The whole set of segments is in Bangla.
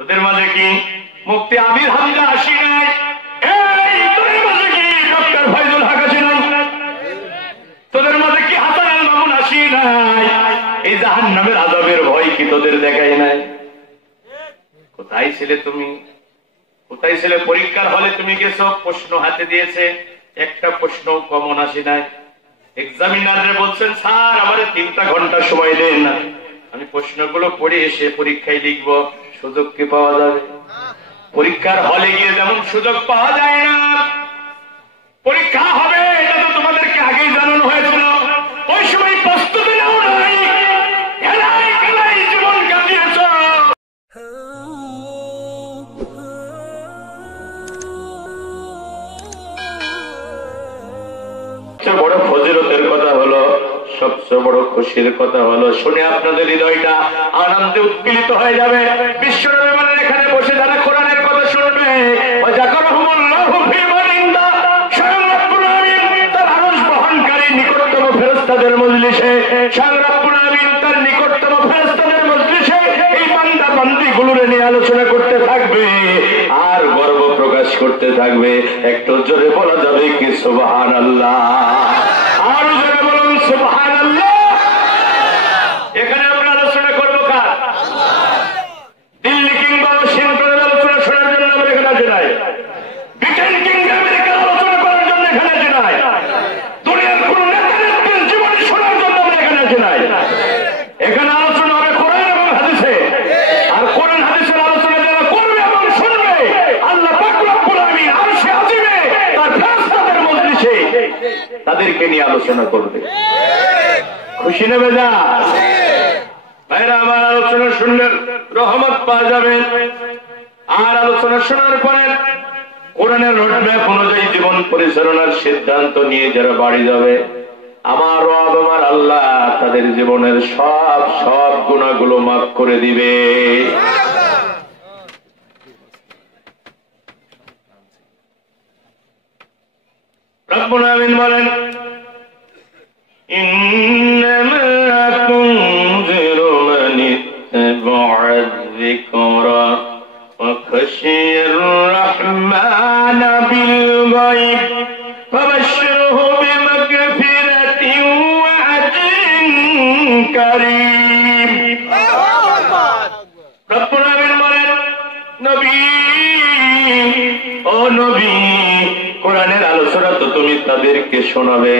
তোদের মাঝে কি মুফতি আমির হামজা আসি নাই? এই তোদের মাঝে কি ডক্টর ফয়জুল হক আসি নাই? তোদের মাঝে কি হাসান আল মামুন আসি নাই? এই জাহান্নামের আযাবের ভয় কি তোদের দেখাই নাই? কোথায় ছিলে তুমি? কোথায় ছিলে? পরীক্ষার হলে তুমি গেছো, প্রশ্ন হাতে দিয়েছে, একটা প্রশ্ন কমন আসি নাই। এক্সামিনারে বলছেন স্যার আমারে 3টা ঘন্টা সময় দেন না, আমি প্রশ্নগুলো পড়ে এসে পরীক্ষায় লিখবো। সুযোগ কি পাওয়া যাবে? পরীক্ষার হলে গিয়ে যেমন সুযোগ পাওয়া যায় না, পরীক্ষা হবে এটা তো তোমাদেরকে আগেই জানানো হয়েছিল। ওই সময় প্রস্তুতি নাও নাই, খেলায় খেলায় জীবন কাটিয়েছ। সবচেয়ে বড় ফজিলতের কথা হলো, সবচেয়ে বড় খুশির কথা হলো, শুনে আপনাদের হৃদয়টা আনন্দে উৎপীড়িত হয়ে যাবে। বিশ্বনবী বলেন এখানে বসে যারা কোরআনের কথা শুনবে, স্বয়ং রব্বুল আমিন তার আরশ বহনকারী নিকটতম ফেরেশতাদের মজলিসে, স্বয়ং রব্বুল আমিন তার নিকটতম ফেরেশতাদের মজলিসে এই বান্দা বান্দীগুলোরে নিয়ে আলোচনা করতে থাকবে আর গর্ব প্রকাশ করতে থাকবে। একটু জোরে বলা যাবে কি সুবহানাল্লাহ? আর জোরে বলুন সুবহানাল্লাহ। এখানে আমরা আলোচনা করবো কার? দিল্লি কিংবা ওয়াশিংটনের আলোচনা শোনার জন্য আমরা এখানে আসি নাই। ব্রিটেন কিংবা আমেরিকার আলোচনা করার জন্য এখানে আসি নাই। দুনিয়ার কোন নেতা নেত্রীর জীবনী শোনার জন্য আমরা এখানে আসি নাই। এখানে আলোচনা হবে কোরআন এবং হাদিসে, আর কোরআন হাদিসের আলোচনা যারা করবে এবং শুনবে, আল্লাহ পাক রব্বুল আমিন আরশে আজিমে তার ফেরেশতাদের মজলিসে তাদেরকে নিয়ে আলোচনা করবে। খুশি নেবে যা ভাইরা আমার, আলোচনা শুনলে রহমত পাওয়া যাবে। আর আলোচনা শোনার পরে কোরআনের রোডম্যাপ অনুযায়ী জীবন পরিচালনার সিদ্ধান্ত নিয়ে যারা বাড়ি যাবে, আমার রব আমার আল্লাহ তাদের জীবনের সব সব গুনাহগুলো মাফ করে দিবে। রব্বুল আমিন বলেন ইন্নামা তুনজিরু মান ইত্তাবা'a যিকরা ওয়া খাশিয়ার রাহমান বিল গায়ব ফাবাশশিরহু বিমাগফিরাতিন ওয়া আজরিন কারীম। রব্বুল আমিন বলেন নবী, ও নবী, কোরআনের আলোচনা তো তুমি তাদেরকে শোনাবে,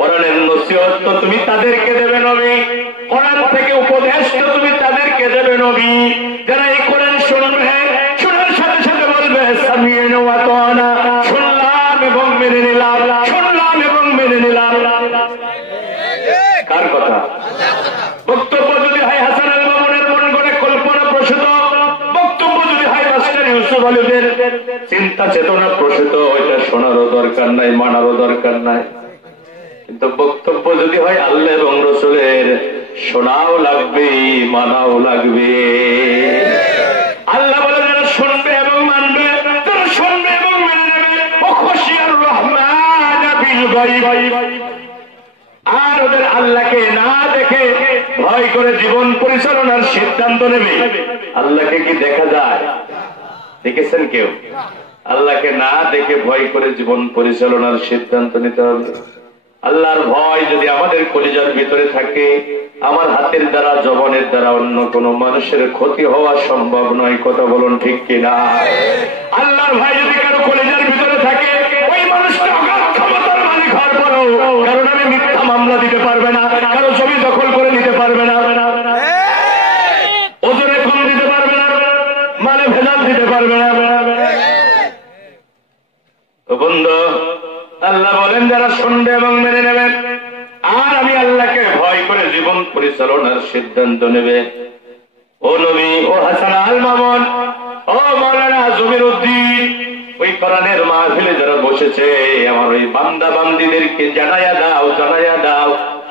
কোরআনের নসিহত তো তুমি তাদেরকে দেবে নবী, কোরআন থেকে উপদেশ তো তুমি তাদেরকে দেবে নবী। যারা এই কোরআন শুনবে, শোনার সাথে সাথে বলবে সামি'না ওয়া আতা'না, শুনলাম এবং মেনে নিলাম, শুনলাম এবং মেনে নিলাম। কার কথা? বক্তব্য যদি হয় হাসান আল মামুনের মন গড়ে কল্পনা প্রসূত, বক্তব্য যদি হয় মাস্টার ইউসুফ আলীদের চিন্তা চেতনা প্রসূত, ওইটা শোনারও দরকার নাই, মানারও দরকার নাই। কিন্তু বক্তব্য যদি হয় আল্লাহ এবং রাসূলের, শোনাও লাগবে, মানাও লাগবে। আল্লাহ বলে যারা শুনবে এবং মানবে, তারা শুনবে এবং মেনে নেবে। ও খাশিয়ার রহমান বিল গায়ব, আর ওদের আল্লাহকে না দেখে ভয় করে জীবন পরিচালনার সিদ্ধান্ত নেবে। আল্লাহকে কি দেখা যায়? দেখেছেন কেউ? আল্লাহকে না দেখে ভয় করে জীবন পরিচালনার সিদ্ধান্ত নিতে হবে। আল্লাহর ভয় যদি আমাদের কলিজার ভিতরে থাকে, আমার হাতের দ্বারা জবানের দ্বারা অন্য কোন মানুষের ক্ষতি হওয়া সম্ভব নয়। কথা বলুন ঠিক কিনা? আল্লাহর ভয় যদি কারো কলিজার ভিতরে থাকে, ওই মানুষটা অগাধ ক্ষমতার মালিক হওয়ার পরেও কারণ আমি মিথ্যা মামলা দিতে পারবে না, কারো জমি দখল করে নিতে পারবে না, ওজনে কম দিতে পারবে না, মানে ভেজাল দিতে পারবে না। বন্ধু, আল্লাহ বলেন যারা শুনবে এবং মেনে নেবেন, আর আমি আল্লাহকে ভয় করে জীবন পরিচালনার সিদ্ধান্ত নেবে। ও নবী, ও হাসান আল মামুন, ও মাওলানা জমির উদ্দিন, ওই কোরআনের মাহফিলে যারা বসেছে, আমার ওই বান্দা বান্দীদেরকে জানাইয়া দাও, জানাইয়া দাও,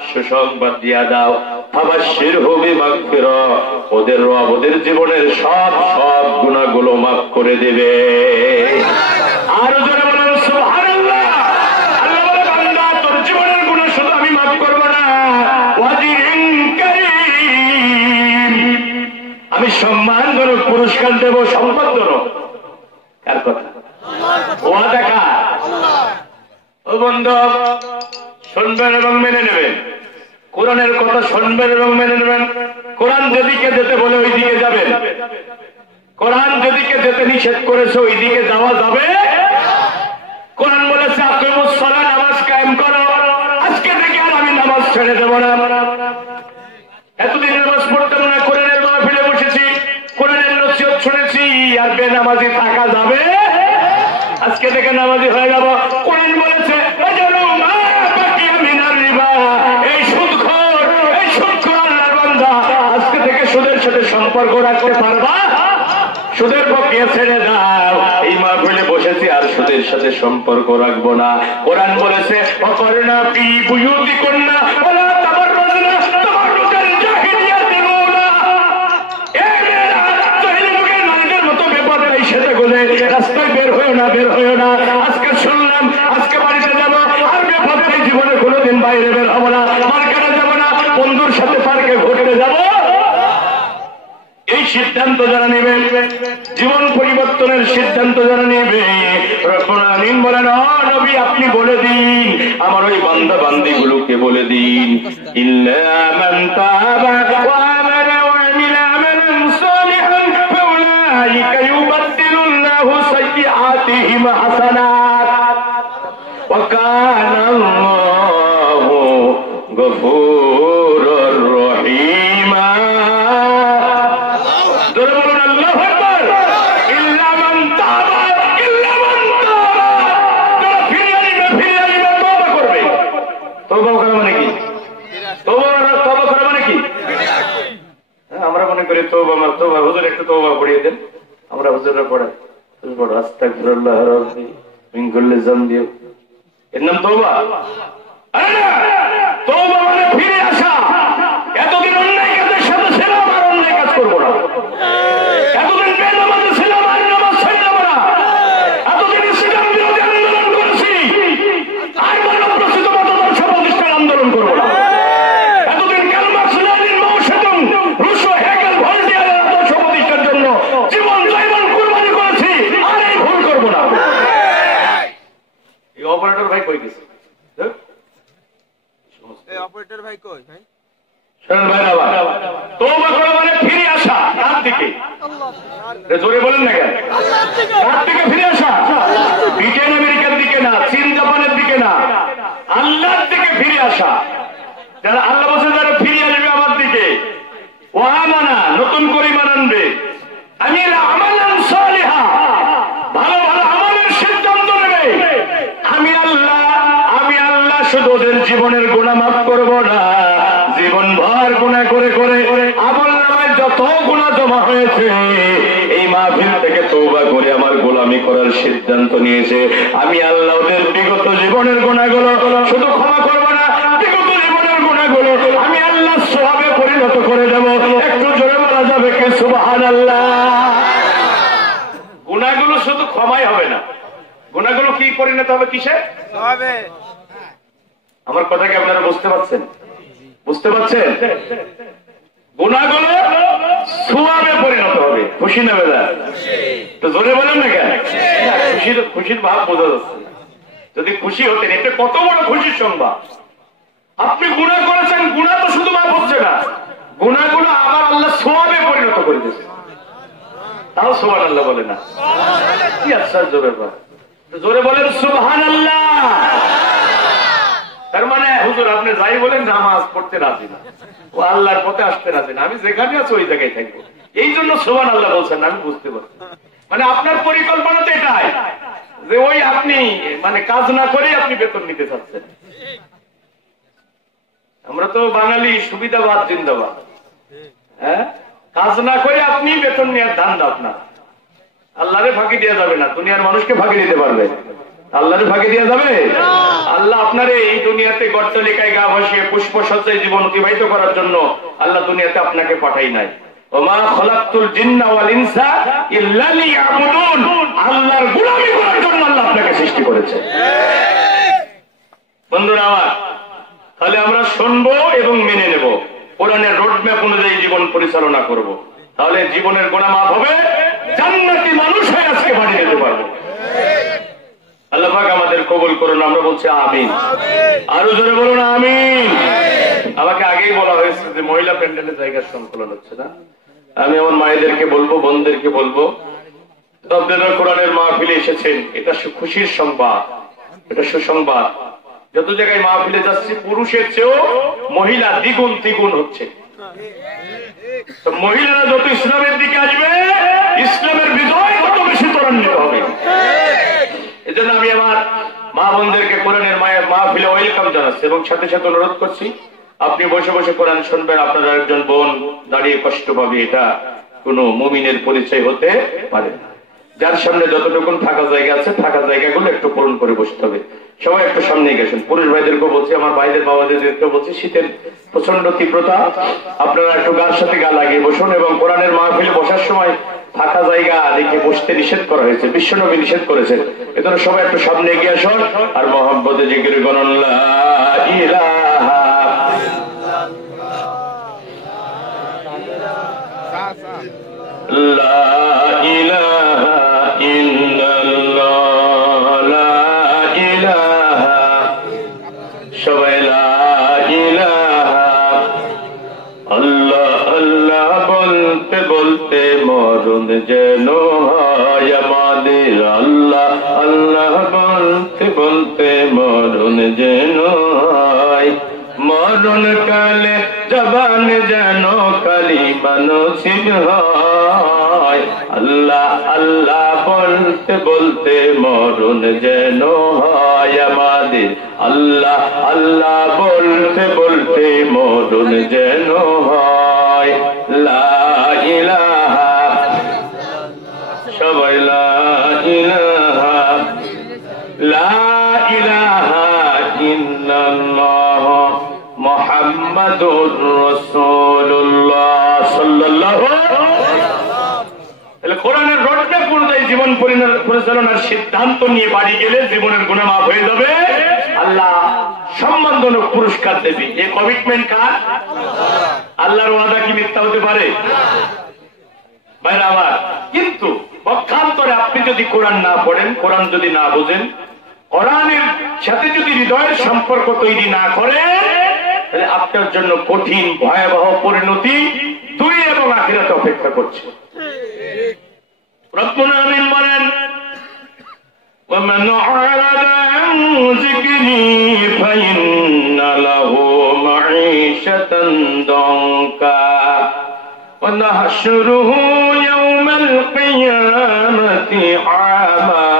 সুসংবাদ দিয়া দাও, ফাবাশশিরহু বিমাগফিরা, ওদের রব ওদের জীবনের সব সব গুনাহগুলো মাফ করে দেবে। আর যারা বলেন সুবহানাল্লাহ, আল্লাহ বলে বান্দা তোর জীবনের গুনাহ শুধু আমি মাফ করব না, ওয়াজিরিন কারীম, আমি সম্মানজনক পুরস্কার দেব, সম্মানজনক। কার কথা? ওয়াদা কার? ও বন্ধু, শুনবেন এবং মেনে নেবেন। কোরআনের কথা শুনবেন এবং মেনে নেবেন। কোরআন যেদিকে যেতে বলে ওই দিকে যাবেন। কোরআন যেদিকে যেতে নিষেধ করেছে ওই দিকে যাওয়া যাবে। কোরআন বলেছে আকিমুস সালাত, নামাজ কায়েম করো। আজকে থেকে আর আমি নামাজ ছেড়ে দেব না। এতদিন নামাজ পড়তাম না, কোরআনের মাহফিলে বসেছি, কোরআনের নসিহত শুনেছি, আর বেনামাজি থাকা যাবে? আজকে থেকে নামাজি হয়ে যাব। কোরআন বলেছে এই সুদখোর, এই সুদখোর আল্লাহর বান্দা, আজকে থেকে সুদের সাথে সম্পর্ক রাখতে পারবা? সুদের পক্ষে ছেড়ে দাও। এই মাহফিলে বসেছি আর সুদের সাথে সম্পর্ক রাখবো না। কোরআন বলেছে অকরনা ফি বুয়ুতিকুন্না ওয়ালা তাবাররুজনা তাবাররুজাল জাহিলিয়াতিল উলা। এই মেয়েরা জাহিলি যুগের নারীদের মতো বেপরদাই সেজে গুজে রাস্তায় বের হয়েও না, বের হয়েও না। আজকে শুনলাম, আজকে বাড়িতে যাবো, আর বেপরদাই জীবনে কোনোদিন বাইরে বের হবো না, মার্কেটে যাবো না, বন্ধুর সাথে পার্কে ঘুরতে যাবো। এই সিদ্ধান্ত যারা নেবে, জীবন পরিবর্তনের সিদ্ধান্ত যারা নেবে, রব্বুল আলামিন বলেন ও নবী আপনি বলে দিন, আমার ওই বান্দা বান্দীগুলোকে বলে দিন, ইল্লা মান তাবা ওয়া আমানা ওয়া আমিলা আমালান সালিহান ফাউলাইকা ইউবাদদিলুল্লাহু সাইয়্যাতিহিম হাসানাত ওয়া কানা আল্লাহু গফুরুর রহিম। আমরা মনে করি তওবা তওবা, হুজুর একটু তওবা পড়িয়ে দেন, আমরা হুজুররা পড়াই, তুমি পড়ো আস্তাগফিরুল্লাহ রাব্বি মিন কুল্লি যামবি, এর নাম তওবা? আরে না, তওবা মানে ফিরে আসা। এতদিন অন্যায় কাজের সাথে ছিলাম আর অন্যায় কাজ করবো না, এতদিন বেনামাজি ছিলাম আর নামাজ ছাড়বো না, এতদিন ইসলাম বিরোধী আন্দোলন করেছি আর মানব প্রসিত মতাদর্শ প্রতিষ্ঠার আন্দোলন করবো না, এতদিন কাল মার্কস লেনিন মাও সেতুং রুশো হেগেল ভলটেয়ারের আদর্শ প্রতিষ্ঠার জন্য জীবন জৈবন কুরবানি করেছি, আর এই ভুল করবো না। এই অপারেটর ভাই কই গেছে? অপারেটর ভাই কই ভাই? তওবা করা মানে ফিরে আসা। কার দিকে? জোরে বলেন না কেন? কার দিকে ফিরে আসা? ব্রিটেন আমেরিকার দিকে না, চীন জাপানের দিকে না, আল্লাহর দিকে ফিরে আসা। যারা আল্লাহ বলছে যারা ফিরে আসবে আমার দিকে, ও আমানা, নতুন করে ঈমান আনবে, আমি আমালান সালিহা, ভালো ভালো আমলের সিদ্ধান্ত নেবে। আমি আল্লাহ শুধু ওদের জীবনের গুনাহ মাফ করবো না, জীবন ভর গুনাহ করে করে আমল নামায় যত গুনাহ জমা হয়েছে, এই মাহফিল থেকে তওবা করে আমার গোলামি করার সিদ্ধান্ত নিয়েছে। আমি আল্লাহ ওদের বিগত জীবনের গুনাহগুলো শুধু ক্ষমা করবো না, বিগত জীবনের গুনাহগুলো আমি আল্লাহ সওয়াবে পরিণত করে দেব। একটু জোরে বলা যাবে কি সুবহানাল্লাহ? গুনাহগুলো শুধু ক্ষমাই হবে না, গুনাহগুলো কি পরিণত হবে? কিসে হবে? আমার কথা কি আপনারা বুঝতে পারছেন? বুঝতে পারছেন? গুনাহগুলো সওয়াবে পরিণত হবে। খুশি না বেদা? তো জোরে বলেন না কেন? খুশির ভাব বোঝা যাচ্ছে। যদি খুশি হতেন, এটা কত বড় খুশির সংবাদ। আপনি গুনাহ করেছেন, গুনাহ তো শুধু মাফ হচ্ছে না, গুনাহগুলো আবার আল্লাহ সওয়াবে পরিণত করে দিয়েছে। তাও সুবহানাল্লাহ বলে না? কি আশ্চর্য ব্যাপার। জোরে বলেন সুবহানাল্লাহ। তার মানে হুজুর আপনি যাই বলেন নামাজ পড়তে রাজি না, ও আল্লাহর পথে আসতে রাজি না, আমি যেখানে আছি ওই জায়গায় থাকবো, এই জন্য সুবহানাল্লাহ বলছেন। আমি বুঝতে পারছি, মানে আপনার পরিকল্পনা তো এটাই যে ওই আপনি মানে কাজ না করে আপনি বেতন নিতে চাচ্ছেন। আমরা তো বাঙালি সুবিধাবাদ জিন্দাবাদ। হ্যাঁ, কাজ না করে আপনি বেতন নেওয়ার ধান্দা আপনার। আল্লাহরে ফাঁকি দেওয়া যাবে না, দুনিয়ার মানুষকে ফাঁকি দিতে পারবে, আল্লাহরে ফাঁকি দেওয়া যাবে? আল্লাহ আপনারে এই দুনিয়াতে গর্তলিকায় গা ভাসিয়ে পুষ্প সজ্জায় জীবন অতিবাহিত করার জন্য আল্লাহ দুনিয়াতে আপনাকে পাঠাই নাই। ওমা খলাকতুল জিন্না ওয়াল ইনসা ইল্লা লিয়াবুদুন, আল্লাহর গোলামি করার জন্য আল্লাহ আপনাকে সৃষ্টি করেছে। বন্ধুরা আমার, তাহলে আমরা শুনবো এবং মেনে নেব, কোরআনের রোডম্যাপ অনুযায়ী জীবন পরিচালনা করব। তাহলে জীবনের গুনাহ মাফ হবে, জান্নাতি মানুষ হয়ে আজকে বাড়ি যেতে পারবো। আল্লাহ পাক আমাদের কবুল করুন, আমরা বলছি আমিন। আরো জোরে বলুন আমিন। আমাকে আগেই বলা হয়েছে যে মহিলা প্যান্ডেলে জায়গার সংকলন হচ্ছে না। আমি আমার মায়েদেরকে বলবো, বোনদেরকে বলবো, আপনারা কোরআনের মাহফিলে এসেছেন, এটা খুশির সংবাদ, এটা সুসংবাদ। যত জায়গায় মাহফিলে যাচ্ছে পুরুষের চেয়েও মহিলা দ্বিগুণ তিগুণ হচ্ছে। তো মহিলারা যত ইসলামের দিকে আসবে, ইসলামের বিজয় তত বেশি ত্বরান্বিত হবে। এজন্য আমি আমার মা বোনদেরকে কোরআনের মায়ের মাহফিলে ওয়েলকাম জানাচ্ছি এবং সাথে সাথে অনুরোধ করছি, আপনি বসে বসে কোরআন শুনবেন, আপনার একজন বোন দাঁড়িয়ে কষ্ট পাবে, এটা কোন মুমিনের পরিচয় হতে পারে না। যার সামনে যতটুকুন ফাঁকা জায়গা আছে, ফাঁকা জায়গাগুলো একটু পূরণ করে বসতে হবে। সবাই একটু সামনে গেছেন, পুরুষ ভাইদেরকেও বলছি, আমার ভাইদের বাবাদেরকেও বলছি, শীতের প্রচন্ড তীব্রতা, আপনারা একটু গার সাথে গা লাগিয়ে বসুন এবং কোরআনের মাহফিলে বসার সময় ফাঁকা জায়গা দেখে বসতে নিষেধ করা হয়েছে, বিশ্বনবী নিষেধ করেছেন। এজন্য সবাই একটু সামনে এগিয়ে আসুন আর মহব্বতে জিকির করুন লা ইলাহা লা ইলাহা ইল্লাল্লাহ, লা ইলাহা, সবাই লা ইলাহা। আল্লাহ আল্লাহ বলতে বলতে মরণ যেন হয় আমাদের, আল্লাহ আল্লাহ বলতে বলতে মরণ যেন হয়, মরণ কালে জবান যেন কালিমা নসিব হয়। আল্লাহ আল্লাহ বলতে বলতে মরণ যেন হয় আমাদের, আল্লাহ আল্লাহ বলতে বলতে মরণ যেন হয়। লা ইলাহা, সবাই লা ইলাহা, লা ইলাহা ইল্লাল্লাহ মুহাম্মাদুর রাসূলুল্লাহ সাল্লাল্লাহু। তাহলে কোরআনের রোডম্যাপ অনুযায়ী জীবন পরিচালনার সিদ্ধান্ত নিয়ে বাড়ি গেলে জীবনের গুনাহ মাফ হয়ে যাবে, আল্লাহ সম্মানজনক পুরস্কার দেবে। এই কমিটমেন্ট কার? আল্লাহর ওয়াদা কি মিথ্যা হতে পারে? ভাইরা আমার, কিন্তু পক্ষান্তরে আপনি যদি কোরআন না পড়েন, কোরআন যদি না বোঝেন, কোরআনের সাথে যদি হৃদয়ের সম্পর্ক তৈরি না করেন, তাহলে আপনার জন্য কঠিন ভয়াবহ পরিণতি দুনিয়া এবং আখিরাতে অপেক্ষা করছে। রব্বুল আমিন বলেন, ومن أعرض عن ذكري فإن له معيشة ضنكا ونحشره يوم القيامة أعمى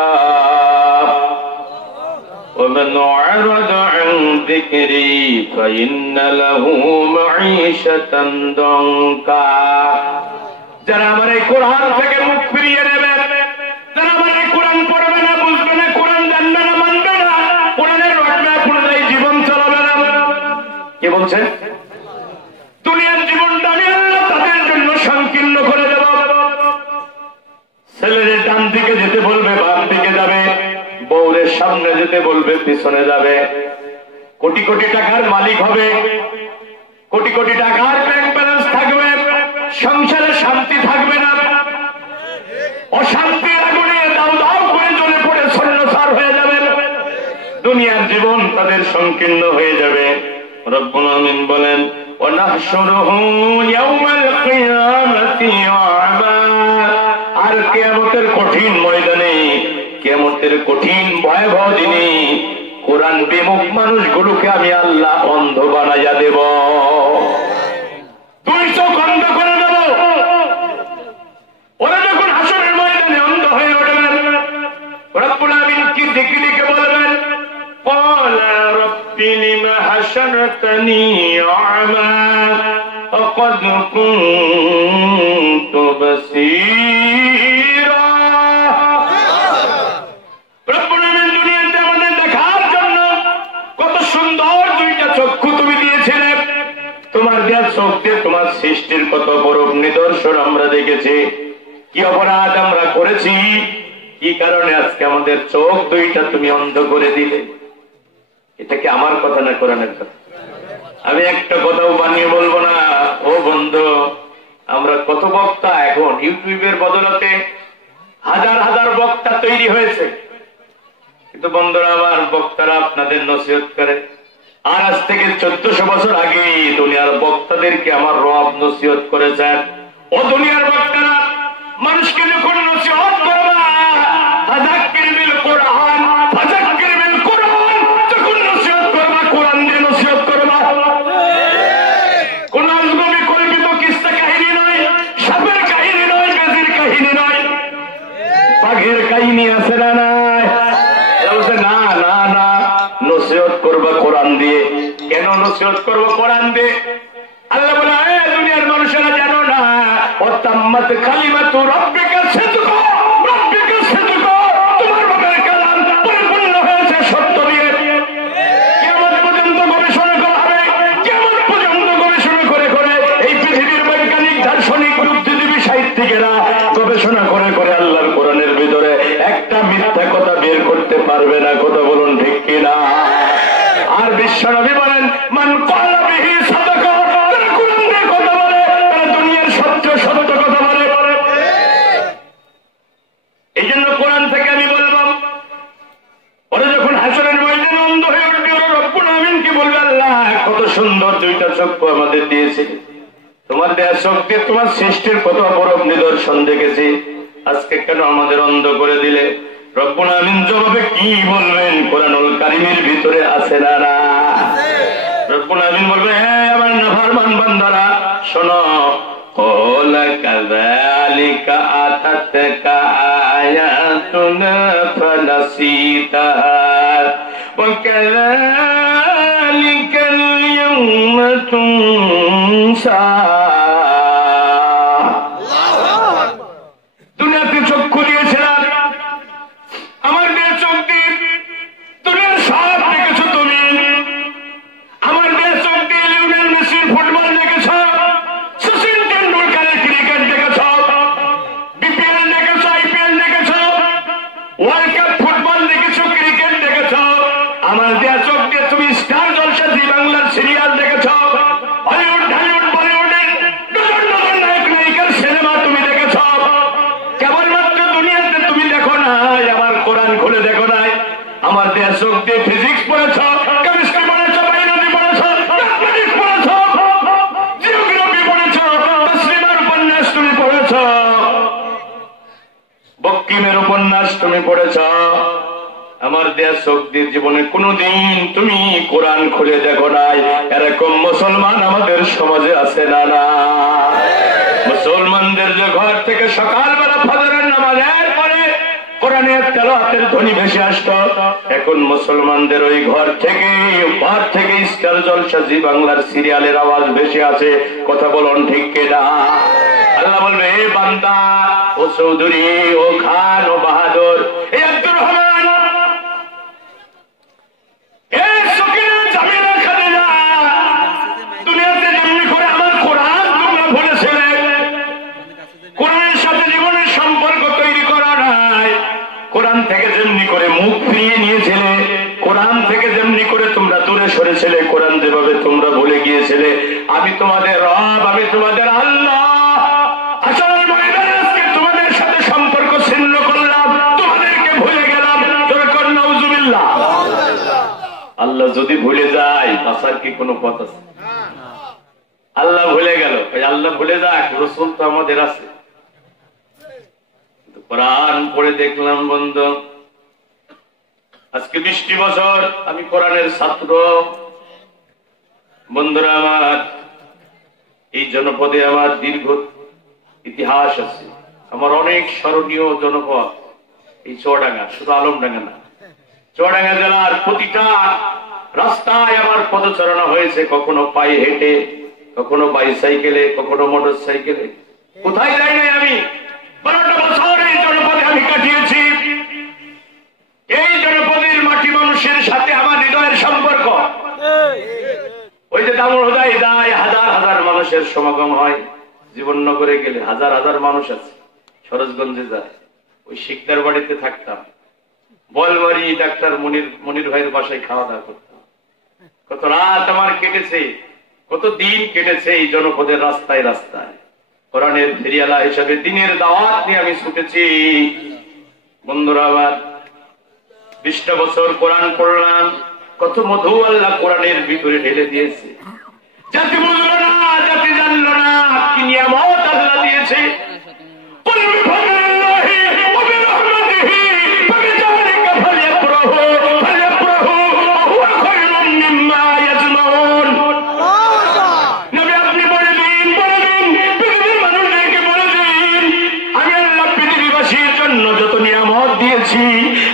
ومن أعرض عن ذكري فإن له معيشة ضنكا। যারা আমার এই কোরআন থেকে মুখ ফিরিয়ে নেবে, যারা আমার এই কোরআন পড়বে না, বুঝবে না, কোরআন জানবে না, মানবে না, কোরআনের রোডম্যাপ অনুযায়ী জীবন চালাবে না, কে বলছে? দুনিয়ার জীবনটা আমি আল্লাহ তাদের জন্য সংকীর্ণ করে দেব। ছেলের ডান দিকে যেতে বলবে বাম দিকে যাবে, বউরের সামনে যেতে বলবে পিছনে যাবে, কোটি কোটি টাকার মালিক হবে, কোটি কোটি টাকার ব্যাংক ব্যালেন্স থাকবে, সংসারে শান্তি থাকবে না, অশান্তির আগুনে দাউ দাউ করে জ্বলে পড়ে ছন্নছাড় হয়ে যাবে, দুনিয়ার জীবন তাদের সংকীর্ণ হয়ে যাবে। রব্বুল আমিন বলেন, ওয়ানাহশুরুহু ইয়াওমাল কিয়ামাতি আ'মা। আর কিয়ামতের কঠিন ময়দানে, কিয়ামতের কঠিন ভয়াবহ দিনে কোরআন বিমুখ মানুষগুলোকে আমি আল্লাহ অন্ধ বানাইয়া দেব, দুই চোখ অন্ধ করে দেব। ওরা যখন হাসরের ময়দানে অন্ধ হয়ে উঠবেন, রব্বুল আমিন কি দেখে দেখে বলবেন, ক্বালা রাব্বি লিমা হাশারতানি আ'মা ওয়াকাদ কুনতু বাসীরা। রব্বুল আমিন দুনিয়াতে আমাদের দেখার জন্য কত সুন্দর দুইটা চক্ষু তুমি দিয়েছিলে, তোমার দেয়া চোখ দিয়ে তোমার সৃষ্টির কত বড় নিদর্শন আমরা দেখেছি। কি অপরাধ আমরা করেছি, কি কারণে আজকে আমাদের চোখ দুইটা তুমি অন্ধ করে দিলে? এটা কি আমার কথা না কোরআনের কথা? আমি একটা কথাও বানিয়ে বলবো না। ও বন্ধু, আমরা কত বক্তা এখন ইউটিউবের বদলতে হাজার হাজার বক্তা তৈরি হয়েছে, কিন্তু বন্ধুরা আমার বক্তারা আপনাদের নসিহত করে। আর আজ থেকে 1400 বছর আগে দুনিয়ার বক্তাদেরকে আমার রব নসিহত করেছেন। ও দুনিয়ার বক্তারা, মানুষকে যখন নসিহত করবা, ফাযাক্কির বিল কুরআন, ফাযাক্কির বিল কুরআন, যখন নসিহত করবা কোরআন দিয়ে নসিহত করবা। কোন আজগবি কল্পিত কিস্সা কাহিনী নয়, সাপের কাহিনী নয়, বেজির কাহিনী নয়, বাঘের কাহিনী আছে না নাই? না না না, নসিহত করবা কোরআন দিয়ে। কেন নসিহত করবো কোরআন দিয়ে? আল্লাহ বলে, দুনিয়ার মানুষেরা জানো না, ওয়াতাম্মাত কালিমাতু রাব্বিকা সিদকা, রাব্বিকা সিদকা, তোমার রবের কালাম পরিপূর্ণ হয়েছে সত্য দিয়ে। কিয়ামত পর্যন্ত গবেষণা করা হবে, কিয়ামত পর্যন্ত গবেষণা করে করে এই পৃথিবীর বৈজ্ঞানিক, দার্শনিক, বুদ্ধিজীবী, সাহিত্যিকেরা গবেষণা করে করে আল্লাহর কোরআনের ভিতরে একটা মিথ্যা কথা বের করতে পারবে না। কথা বলুন ঠিক কিনা? আর বিশ্বনবী বলেন, মান ক্বালা বিহি সাদাকা, যারা কোরআন দিয়ে কথা বলে তারা দুনিয়ার সবচেয়ে সত্য কথা বলে। এই জন্য কোরআন থেকে আমি বললাম, ওরা যখন হাসরের ময়দানে অন্ধ হয়ে উঠবে, ওরা রব্বুল আমিনকে বলবে, আল্লাহ কত সুন্দর দুইটা চক্ষু আমাদের দিয়েছে, তোমার দেয়া চোখ দিয়ে তোমার সৃষ্টির কত অপরূপ নিদর্শন দেখেছি, আজকে কেন আমাদের অন্ধ করে দিলে? রব্বুল আমিন জবাবে কি বলবেন? কোরআনুল কারীমের ভিতরে আছে না না? রব্বুল আমিন বলবে, হ্যাঁ আমার নাফরমান বান্দারা শোনো, ক্বালা কাযালিকা আতাতকা আয়াতুনা ফানাসিতাহা ওয়া কাযালিকাল ইয়াওমা তুনসা। দুনিয়াতে চক্ষু দিয়েছিলাম, আমার দিয়ে চোখ দিয়ে দুনিয়ার সব দেখেছো তুমি। আমার দিয়ে চোখ দিয়ে লিওনেল মেসির ফুটবল দেখেছ, সচিন টেন্ডুলকারের ক্রিকেট দেখেছ, বিপিএল দেখেছ, আইপিএল দেখেছ, ওয়ার্ল্ড কাপ ফুটবল দেখেছ, ক্রিকেট দেখেছ। আমার দেয়া চোখ দিয়ে তুমি স্টার জলসা, জি বাংলার সিরিয়াল দেখেছ, হলিউড, ঢালিউড, বলিউডের ডজন ডজন নায়ক নায়িকার সিনেমা তুমি দেখেছ। কেবলমাত্র দুনিয়াতে তুমি দেখো নাই, আমার কোরআন খুলে দেখো নাই। আমার দেয়া চোখ দিয়ে ফিজিক্স পড়েছ, কেমিস্ট্রি পড়েছ, বায়োলজি পড়েছ, ম্যাথমেটিক্স পড়েছ, জিওগ্রাফি পড়েছ, তসলিমার উপন্যাস তুমি পড়েছ, বক্কিমের উপন্যাস তুমি পড়েছ। আমার দেয়া চোখ দিয়ে জীবনে কোনদিন তুমি কোরআন খুলে দেখো নাই। এরকম মুসলমান আমাদের সমাজে আছে না না? মুসলমানদের যে ঘর থেকে সকালবেলা ফজরের নামাজের পরে কোরআনের তেলাওয়াতের ধ্বনি ভেসে আসতো, এখন মুসলমানদের ওই ঘর থেকে বার থেকে স্টার জলসা, জি বাংলার সিরিয়ালের আওয়াজ ভেসে আছে। কথা বলুন ঠিক কিনা? আল্লাহ বলবে, এ বান্দা, ও চৌধুরী, ও খান, ও বাহাদুর, এ আব্দুর রহমান, এ সকিনা, জামিলা, খাদিজা, দুনিয়াতে যেমনি করে আমার কোরআন তোমরা ভুলেছিলে, কোরআনের সাথে জীবনের সম্পর্ক তৈরি করা নাই, কোরআন থেকে যেমনি করে মুখ ফিরিয়ে নিয়েছিলে, কোরআন থেকে যেমনি করে তোমরা দূরে সরেছিলে, কোরআন যেভাবে তোমরা ভুলে গিয়েছিলে, আমি তোমাদের রব, আমি তোমাদের আল্লাহ আসল ময়দানে আজকে তোমাদের সাথে সম্পর্ক ছিন্ন করলাম, তোমাদেরকে ভুলে গেলাম। যখন নাউজুবিল্লাহ, আল্লাহ যদি ভুলে যায় বাঁচার কি কোনো পথ আছে? আল্লাহ ভুলে গেল, আল্লাহ ভুলে যাক, রাসূল তো আমাদের আছে। কোরআন পড়ে দেখলাম বন্ধু, আজকে 20 বছর আমি কোরআনের ছাত্র। বন্ধুরা আমার, এই জনপদে আমার দীর্ঘ ইতিহাস আছে। আমার অনেক স্মরণীয় জনপদ এই চুয়াডাঙ্গা, শুধু আলমডাঙ্গা না, চুয়াডাঙ্গা জেলার প্রতিটা রাস্তায় আমার পদচারণা হয়েছে, কখনো পায়ে হেঁটে, কখনো বাইসাইকেলে, কখনো মোটর সাইকেলে। কোথায় যাই নাই আমি? 12টা বছর এই জনপদে আমি কাটিয়েছি। এই জনপদের মাটি মানুষের সাথে আমার হৃদয়ের সম্পর্ক। ওই যে দামুর হুদাই দায়, হাজার হাজার মানুষের সমাগম হয়। জীবননগরে গেলে হাজার হাজার মানুষ আছে, সরোজগঞ্জে যায়, ওই শিকদার বাড়িতে থাকতাম, বলবাড়ি ডাক্তার মনির ভাইয়ের বাসায় খাওয়া দাওয়া করতাম। কত রাত আমার কেটেছে, কত দিন কেটেছে এই জনপদের রাস্তায় রাস্তায়, কোরআনের ফেরিয়ালা হিসাবে দিনের দাওয়াত নিয়ে আমি ছুটেছি। বন্ধুরা আমার, 20টা বছর কোরআন পড়লাম, কত মধু আল্লাহ কোরআনের ভিতরে ঢেলে দিয়েছে। জাতি বুঝলো না, জাতি জানলো না কি নিয়ামত আল্লাহ দিয়েছে।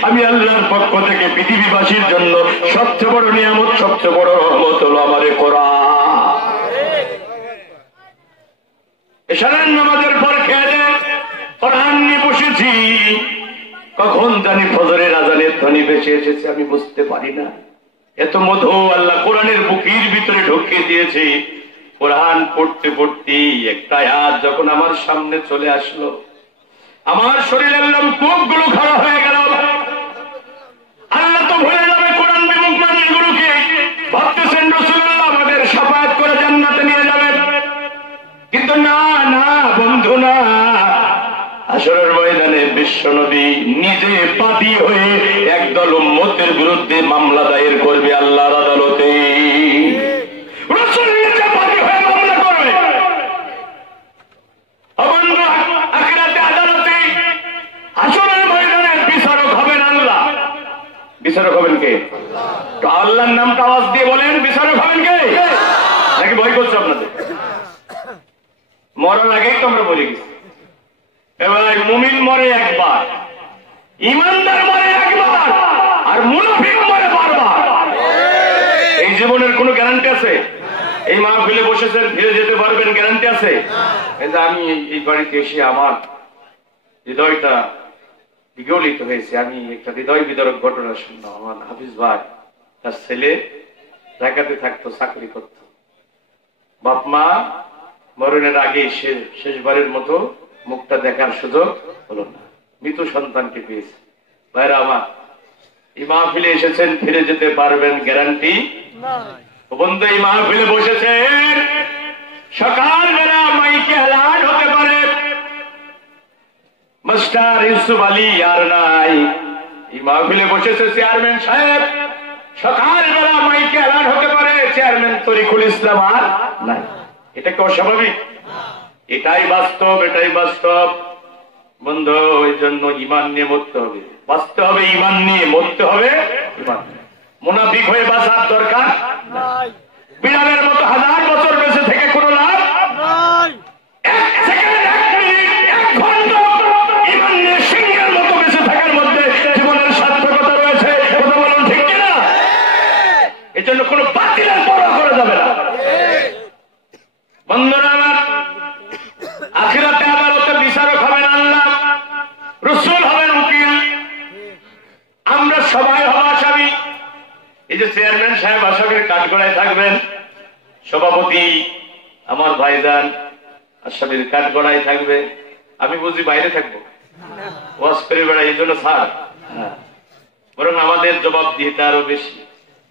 আমি আল্লাহর পক্ষ থেকে পৃথিবীবাসীর জন্য সবচেয়ে বড় নিয়ামত, সবচেয়ে বড় রহমত হলো আমার কোরআন। এশারের নামাজের পর খেয়ে কোরআন নিয়ে বসেছি, কখন জানি ফজরের আজানের ধ্বনি ভেসে এসেছে, আমি বুঝতে পারি না। এত মধু আল্লাহ কোরআনের বুকির ভিতরে ঢুকিয়ে দিয়েছে। কোরআন পড়তে পড়তে একটা আয়াত যখন আমার সামনে চলে আসলো, আমার শরীরের লোমকূপগুলো খাড়া হয়ে গেল। আল্লাহ তো ভুলে যাবে কোরআন বিমুখ মানুষগুলোকে, ভাবতেছেন রাসূলুল্লাহ আমাদের শাফাআত করে জান্নাতে নিয়ে যাবে। কিন্তু না না বন্ধু, না। হাশরের ময়দানে বিশ্বনবী নিজে বাদী হয়ে একদল উম্মতের বিরুদ্ধে মামলা দায়ের করবে আল্লাহর আদালতে। রাসূল নিজে বাদী হয়ে মামলা করবে। আখিরাতে আদালতে হাশরের ময়দানে বিচারক হবেন আল্লাহ। বিচারক হবেন কে? তো আল্লাহর নামটা আওয়াজ দিয়ে বলেন, বিচারক হবেন কে? নাকি ভয় করছো আপনাদের? মরার আগেই তো আমরা বলে গেছি। এবার মুমিন মরে একবার, ইমানদার মরে একবার, আর মুনাফিক মরে বারবার। এই জীবনের কোনো গ্যারান্টি আছে? এই মাহফিলে বসেছেন, ফিরে যেতে পারবেন, গ্যারান্টি আছে? কিন্তু আমি এই বাড়িতে এসে আমার হৃদয়টা বিগলিত হয়েছে। আমি একটা হৃদয় বিদারক ঘটনা শুনলাম। আমার হাফিজ ভাই, তার ছেলে ঢাকাতে থাকতো, চাকরি করত। বাপ মা মরণের আগে শেষবারের মতো মুখটা দেখার সুযোগ হলো না, মৃত সন্তানকে পেয়েছে। ভাইরা আমার, এই মাহফিলে এসেছেন, ফিরে যেতে পারবেন, গ্যারান্টি বন্ধু। এই মাহফিলে বসেছেন, সকালবেলা মাইকে এলান হতে পারে মাস্টার ইউসুফ আলী আর নাই। এই মাহফিলে বসেছে চেয়ারম্যান সাহেব, সকালবেলা মাইকে এলান হতে পারে চেয়ারম্যান তরিকুল ইসলাম আর নাই। এটা কি অস্বাভাবিক? এটাই বাস্তব, এটাই বাস্তব বন্ধু। ওই জন্য ইমান নিয়ে মরতে হবে, বাঁচতে হবে ইমান নিয়ে, মরতে হবে ইমান নিয়ে। মুনাফিক হয়ে বাঁচার দরকার নাই। বিড়ালের মতো 1000 বছর বেঁচে থেকে কোনো লাভ নাই। 1 সেকেন্ড, 1 মিনিট, 1 ঘন্টা ইমান নিয়ে সিংহের মতো বেঁচে থাকার মধ্যে জীবনের সার্থকতা রয়েছে। কথা বলুন ঠিক কিনা? এই জন্য কোনো বাতিলের পরোয়া করা যাবে না বন্ধুরা আমার। আখিরাতে আদালতে বিচারক হবেন আল্লাহ, রাসূল হবেন উকিল, আমরা সবাই হব আসামি। এই যে চেয়ারম্যান সাহেব আসামির কাঠগড়ায় থাকবেন, সভাপতি আমার ভাইজান আসামির কাঠগড়ায় থাকবে, আমি বুঝি বাইরে থাকবো, ওয়াজ করে বেড়াই, এই জন্য ছাড়। বরং আমাদের জবাব দিয়ে আরো বেশি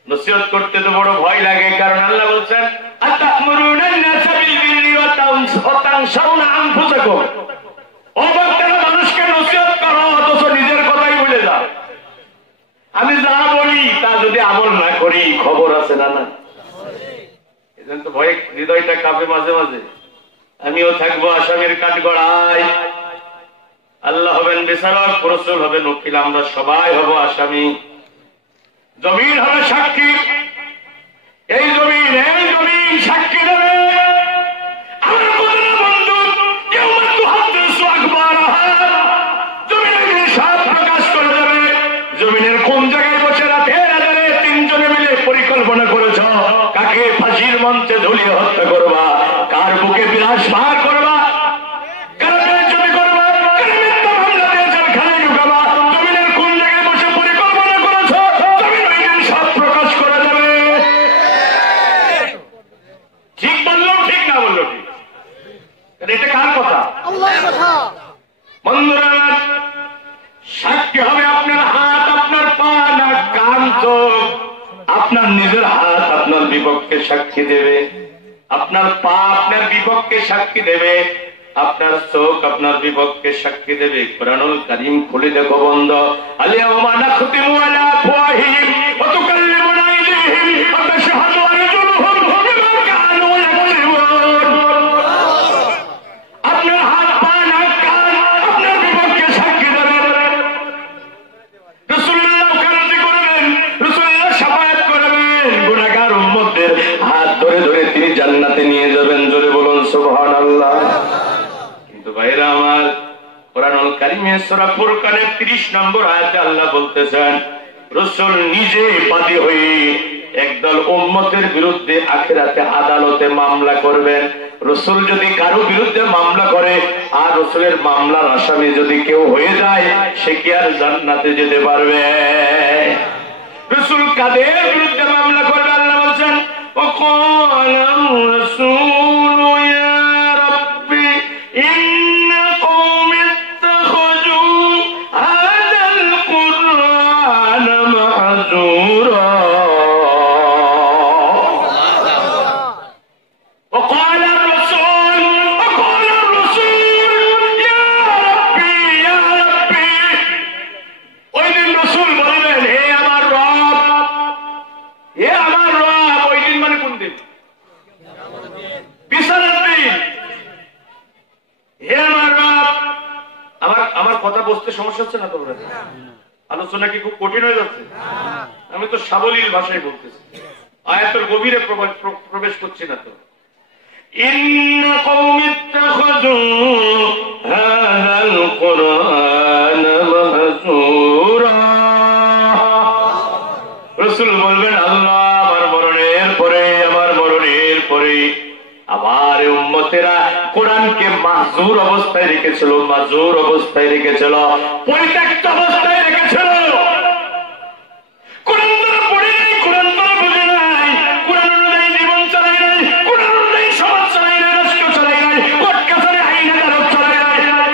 নসিহত করতে তো বড় ভয় লাগে, কারণ আল্লাহ বলছেন আতা'মুরুনা আন-নাসা বিল-বিররি ওয়া তানসাউনা আনফুসাকুম। ও বান্দারা, মানুষকে নসিহত করো অথচ নিজের কথাই ভুলে যাও। আমি যা বলি তা যদি আমল না করি খবর আছে না? না, এজন্য তো ভয়ে হৃদয়টা কাঁপে মাঝে মাঝে। আমিও থাকবো আসামির কাঠগড়ায়, আল্লাহ হবেন বিচারক, রাসূল হবেন উকিল, আমরা সবাই হব আসামি। জমিন হবে সাক্ষী, এই জমিন সাক্ষী দেবে। আমার বন্ধু, জমিনের সব প্রকাশ করে দেবে। জমিনের কোন জায়গায় বসে রাতের আধারে 3 জনে মিলে পরিকল্পনা করেছ কাকে ফাঁসির মঞ্চে ঝুলিয়ে হত্যা করবা, কার বুকে বিনাশ ভাগ করবা, এটা কার কথা? আল্লাহর কথা। বন্ধুরা, সাক্ষী হবে আপনার হাত, আপনার পা, না কান, চোখ। আপনার নিজের হাত আপনার বিপক্ষে সাক্ষী দেবে, আপনার পা আপনার বিপক্ষে সাক্ষী দেবে, আপনার চোখ আপনার বিপক্ষে সাক্ষী দেবে। কোরআনুল কারীম খুলে দেখো বন্ধ। আলিয়াউমা নাখতিমু আলা আফওয়াহিহিম ওয়া তুকাল্লিমুনা আইদিহিম ওয়া তাশহাদু আরজুলুহুম বিমা কানু ইয়াকসিবুন। আপনার হাত পা নাক কান আপনার বিপক্ষে সাক্ষী দেবে। রাসূলুল্লাহ কারাতি করবেন, রাসূলুল্লাহ শাফায়াত করবেন, গুনাহগার উম্মতদের হাত ধরে ধরে তিনি জান্নাতে নিয়ে যাবেন। জোরে বলুন সুবহানাল্লাহ। ভাইরা আমার, কোরআনুল কারীমে সূরা ফুরকানের 30 নম্বর আয়াতে আল্লাহ বলতেছেন, রাসূল নিজে বাদী হয়ে একদল উম্মতের বিরুদ্ধে আখিরাতে আদালতে মামলা করবেন। রাসূল যদি কারো বিরুদ্ধে মামলা করে আর রাসূলের মামলার আসামি যদি কেউ হয়ে যায়, সে কি আর জান্নাতে যেতে পারবে? রাসূল কাদের বিরুদ্ধে মামলা করবে? আল্লাহ বলেন, ওয়াকালা রাসূলু ইয়া রাব্বি ইন্না কওমি ইত্তাখাযু হাযাল কুরআন মাহজুরা। وقال الرسول يا ربي يا ربي। ওই দিন রাসূল বললেন, হে আমার রব, হে আমার রব। ওই দিন মানে কোন দিন? বিচারের দিন। হে আমার রব। আমার কথা বুঝতে সমস্যা হচ্ছে না তোমরা? আলোচনা কি খুব কঠিন হয়ে যাচ্ছে? আমি তো সাবলীল ভাষায় বলতেছি, আয়াতের গভীরে প্রবেশ করছি না তো। إن قوم اتخذوا هذا القرآن مهجورا। রাসূল বলবেন, আল্লাহ আমার মরণের পরে আমার উম্মতেরা কোরআনকে মাহজুর অবস্থায় রেখেছিল, পরিত্যক্ত অবস্থায় রেখেছিল। কোরআন তারা পড়ে নাই, কোরআন তারা বুঝে নাই, কোরআন অনুযায়ী জীবন চালায় নাই, কোরআন অনুযায়ী সমাজ চালায় নাই, রাষ্ট্র চালায় নাই, কোর্ট কাছারি আইন আদালত চালায় নাই।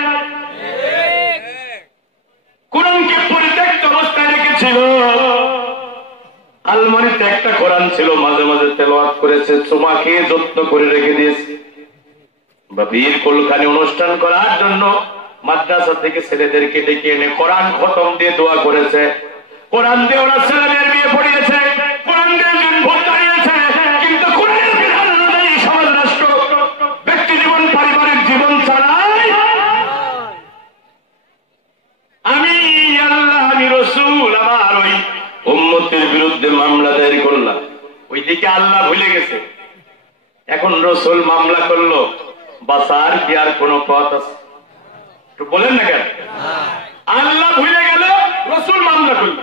কোরআনকে পরিত্যক্ত অবস্থায় রেখেছিল। আলমারিতে একটা কোরআন ছিল, মাঝে মাঝে তেলাওয়াত করেছে, তোমাকে যত্ন করে রেখে দিয়েছে। বাবির কুলখানি অনুষ্ঠান করার জন্য মাদ্রাসা থেকে ছেলেদেরকে ডেকে এনে কোরআন খতম দিয়ে দোয়া করেছে। কোরআন দিয়ে ওরা ছেলেদের বিয়ে পড়িয়েছে, কোরআন দিয়ে ভোট দাঁড়িয়েছে। কিন্তু কোরআনের বিধান অনুযায়ী সমাজ রাষ্ট্র ব্যক্তি জীবন পারিবারিক জীবন চালায়। আমি আল্লাহ, আমি রাসূল আমার ওই উম্মতের বিরুদ্ধে মামলা দায়ের করলাম। ওইদিকে আল্লাহ ভুলে গেছে। এখন রাসূল মামলা করলো, বাঁচার কি আর কোন পথ আছে? একটু বলেন না কেন? আল্লাহ ভুলে গেল, রাসূল মামলা করল।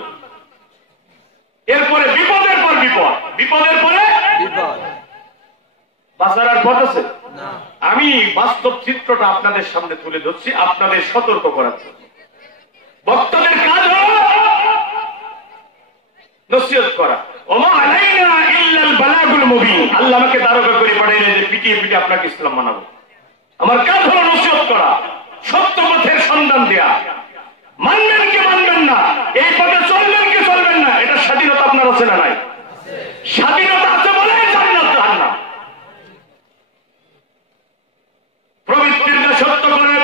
এরপরে বিপদের পর বিপদের পরে বাঁচার আর পথ আছে? আমি বাস্তব চিত্রটা আপনাদের সামনে তুলে ধরছি, আপনাদের সতর্ক করার জন্য। বক্তাদের কাজ হলো নসিহত করা। ওমা আলাইনা ইল্লাল বালাগুল মুবিন। আল্লাহ আমাকে দারোগা করে পাঠাইলেন যে পিটিয়ে পিটিয়ে আপনাকে ইসলাম মানাবো। আমার কাজ হলো নসিহত করা, সত্য পথের সন্ধান দেয়া। মানবেন কি মানবেন না, এই পথে চলবেন কি চলবেন না, এটা স্বাধীনতা আপনার আছে না নাই? স্বাধীনতা আছে বলে জান্নাত জাহান্নাম। প্রবৃত্তির দাসত্ব করে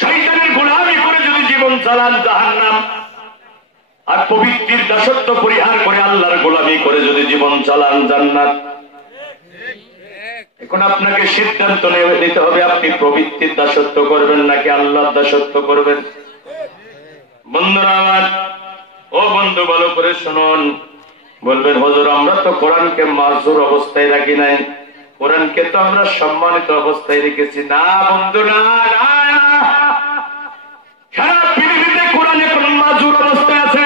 শয়তানের গোলামি করে যদি জীবন চালান জাহান্নাম, আর প্রবৃত্তির দাসত্ব পরিহার করে আল্লাহর গোলামি করে যদি জীবন চালান জান্নাত। এখন আপনাকে সিদ্ধান্ত নিতে হবে, আপনি প্রবৃত্তির দাসত্ব করবেন নাকি আল্লাহর দাসত্ব করবেন। বন্ধুরা আমার, ও বন্ধু ভালো করে শুনুন। বলবেন, হুজুর আমরা তো কোরআনকে মাহজুর অবস্থায় রাখি নাই, কোরআনকে তো আমরা সম্মানিত অবস্থায় রেখেছি। না বন্ধু, না, সারা পৃথিবীতে কোরআন এখন মাহজুর অবস্থায় আছে।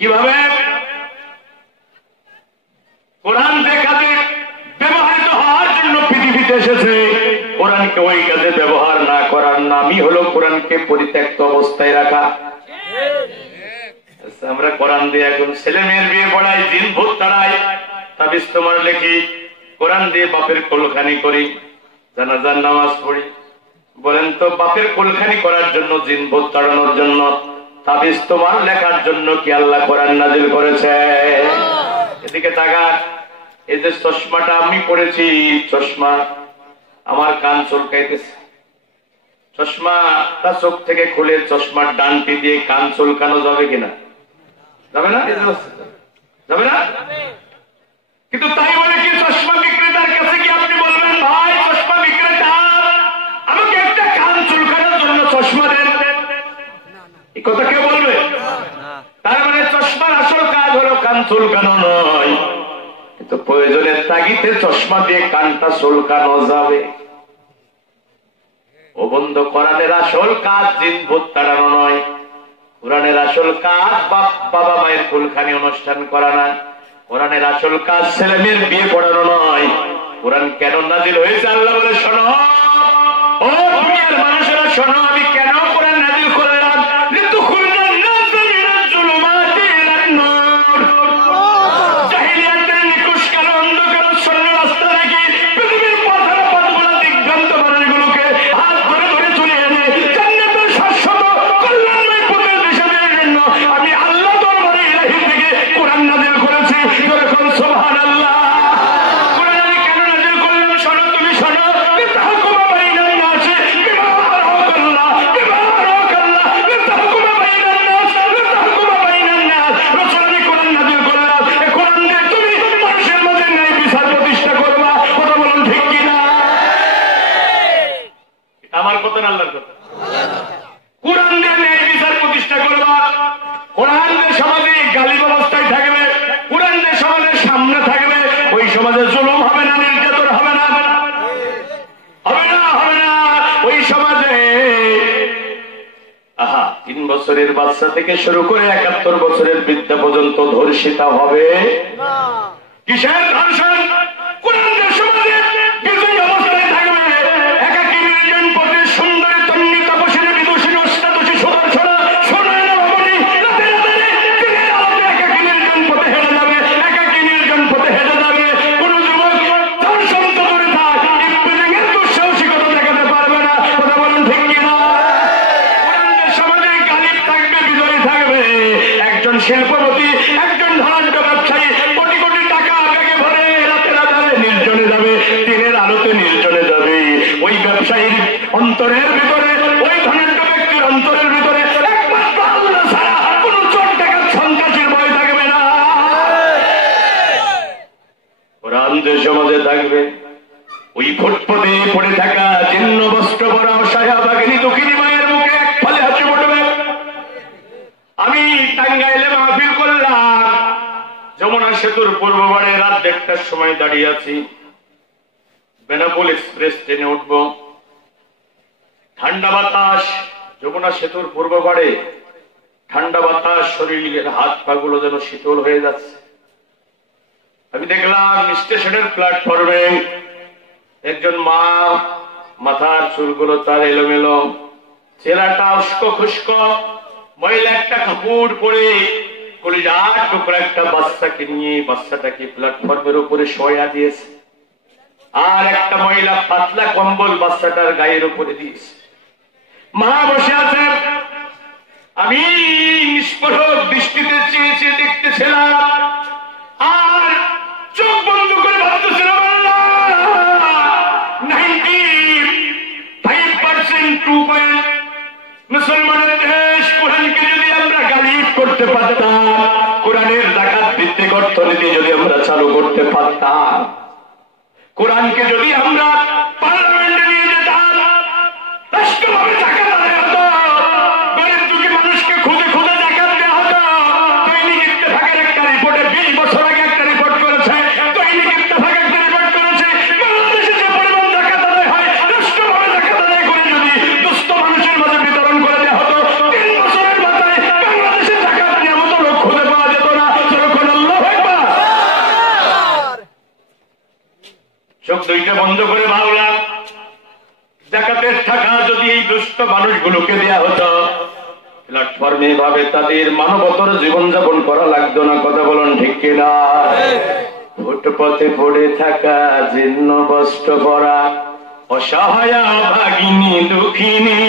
কিভাবে? কোরআন যে কাজে ব্যবহৃত হওয়ার জন্য পৃথিবীতে এসেছে, কোরআনকে ওই কাজে ব্যবহার না করার নামই হলো কোরআনকে পরিত্যক্ত অবস্থায় রাখা। আমরা কোরআন দিয়ে এখন ছেলে মেয়ের বিয়ে পড়াই, দিন ভোট তাড়াই, তাবিজ তোমার লেখি, কোরআন দিয়ে বাপের কোলখানি করি, জানাজার নামাজ পড়ি। বলেন তো, বাপের কোলখানি করার জন্য, জিন ভূত তাড়ানোর জন্য, তাবিজ তোমার লেখার জন্য কি আল্লাহ কোরআন নাজিল করেছে? এদিকে তাকান, এই যে চশমাটা আমি পড়েছি, চশমা আমার কান চুলকাইতেছে, চশমাটা চোখ থেকে খুলে চশমার ডানটি দিয়ে কান চুলকানো যাবে কিনা? যাবে না? যাবে না? কিন্তু তাই বলে কি চশমা বিক্রেতার কাছে কি আপনি বলবেন, ভাই চশমা বিক্রেতা আমাকে একটা কান চুলকানোর জন্য চশমা দেন? এই কথা কে বলবে? তার মানে চশমার আসল কাজ হলো কান চুলকানো নয়, কিন্তু প্রয়োজনের তাগিদে চশমা দিয়ে কানটা চুলকানো যাবে। ও বন্ধু, কোরআনের আসল কাজ জিন ভূত তাড়ানো নয়, কোরআনের আসল কাজ বাবা মায়ের কুলখানি অনুষ্ঠান করা না, কোরআনের আসল কাজ ছেলে মেয়ের বিয়ে পড়ানো নয়। কোরআন কেন নাজিল হয়েছে আল্লাহ বলে, শোনো ও দুনিয়ার মানুষেরা, শোনো আমি কেন কোরআন নাজিল করলাম, বছরের বাচ্চা থেকে শুরু করে 71 বছরের বৃদ্ধা পর্যন্ত ধর্ষিতা হবে। কিসের ধর্ষণ? কোরআনের সমাজে বিজয়ী অবস্থায় থাকবে, একাকী নির্জন পথে সুন্দরী তন্নি তপস্বী বিদুষী অষ্টাদশী সুদর্শন সোনায় রমণী রাতে রাতে দিনের আলোতে একাকী নির্জন পথে হেঁটে যাবে, একাকী নির্জন পথে হেঁটে যাবে। কোন যুবক ধর্ষণ তো দূরে থাক, ইফতিজিংয়ের দুঃসাহসিকতা দেখাতে পারবে না। কথা বলুন ঠিক কিনা? কোরআনের সমাজে গালিব থাকবে, বিজয়ী থাকবে, একজন শিল্পপতি, একজন ধনাঢ্য ব্যবসায়ী কোটি কোটি টাকা ব্যাগে ভরে রাতে রাতে নির্জনে যাবে, দিনের আলোতে নির্জনে যাবে। ওই ব্যবসায়ীর অন্তরের ভিতরে, ওই ধনাঢ্য ব্যক্তির অন্তরের ভিতরে একমাত্র আল্লাহ ছাড়া কোন চোর ডাকাত সন্ত্রাসীর ভয় থাকবে না। কোরআন যে সমাজে থাকবে, ওই ফুটপথে পড়ে থাকা জীর্ণ বস্ত্র পরা অসহায় ভাগিনী দুঃখিনী মায়ের মুখে এক ফলে হাসি ফুটবে। আমি টাঙ্গাইলে মাহফিল করলাম, যমুনা সেতুর পূর্ব বাড়ে রাত 1টার সময় দাঁড়িয়ে আছি, বেনাপোল এক্সপ্রেস ট্রেনে উঠব, ঠান্ডা বাতাস, যমুনা সেতুর পূর্ব বাড়ে ঠান্ডা বাতাস, শরীরের হাত পা গুলো যেন শীতল হয়ে যাচ্ছে। আমি দেখলাম স্টেশনের প্ল্যাটফর্মে একজন মা, মাথার চুলগুলো তার এলোমেলো, চেহারাটা উস্কো খুস্কো, মহিলা একটা কাপড় পরে কলিজার টুকরা একটা বাচ্চাকে নিয়ে বাচ্চাটাকে প্ল্যাটফর্মের উপরে শোয়া দিয়েছে, আর একটা মহিলা পাতলা কম্বল বাচ্চাটার গায়ের উপরে দিয়েছে। মা বসে আছেন, আমি নিষ্পৃহ দৃষ্টিতে চেয়ে চেয়ে দেখতেছিলাম, আর চোখ বন্ধ করে ভাবতেছিলাম, 95% 2 মুসলমানের দেশ, কোরআনকে যদি আমরা গালিব করতে পারতাম, কোরআনের ডাকাত ভিত্তিক অর্থনীতি যদি আমরা চালু করতে পারতাম, কোরআনকে যদি আমরা পার্লামেন্টে নিয়ে যেতাম, রাষ্ট্রভাবে ডাকাত আদায় হতো, গরিব দুঃখী মানুষকে খুঁজে খুঁজে ডাকাত দেওয়া হতো। দৈনিক ইত্তেফাকের একটা রিপোর্টে 20 বছর আগে একটা রিপোর্ট করেছে, দৈনিক ইত্তেফাক একটা রিপোর্ট করেছে, বাংলাদেশে যে পরিমাণ ডাকাত আদায় হয়, রাষ্ট্রভাবে ডাকাত আদায় করে যদি দুস্থ মানুষের মাঝে বিতরণ করে দেওয়া হতো, 3 বছরের মাথায় বাংলাদেশের ডাকাত নেওয়ার মতো লোক খুঁজে পাওয়া যেত না। যখন আল্লাহু আকবার, চোখ দুইটা বন্ধ করে ভাবলাম, ডাকাতের টাকা যদি এই দুষ্ট মানুষগুলোকে দেয়া হতো, প্ল্যাটফর্মে ভাবে তাদের মানবতর জীবনযাপন করা লাগতো না। কথা বলুন ঠিক কিনা? ফুটপথে পড়ে থাকা জীর্ণ বস্ত্র পরা অসহায় ভাগিনী দুঃখিনী,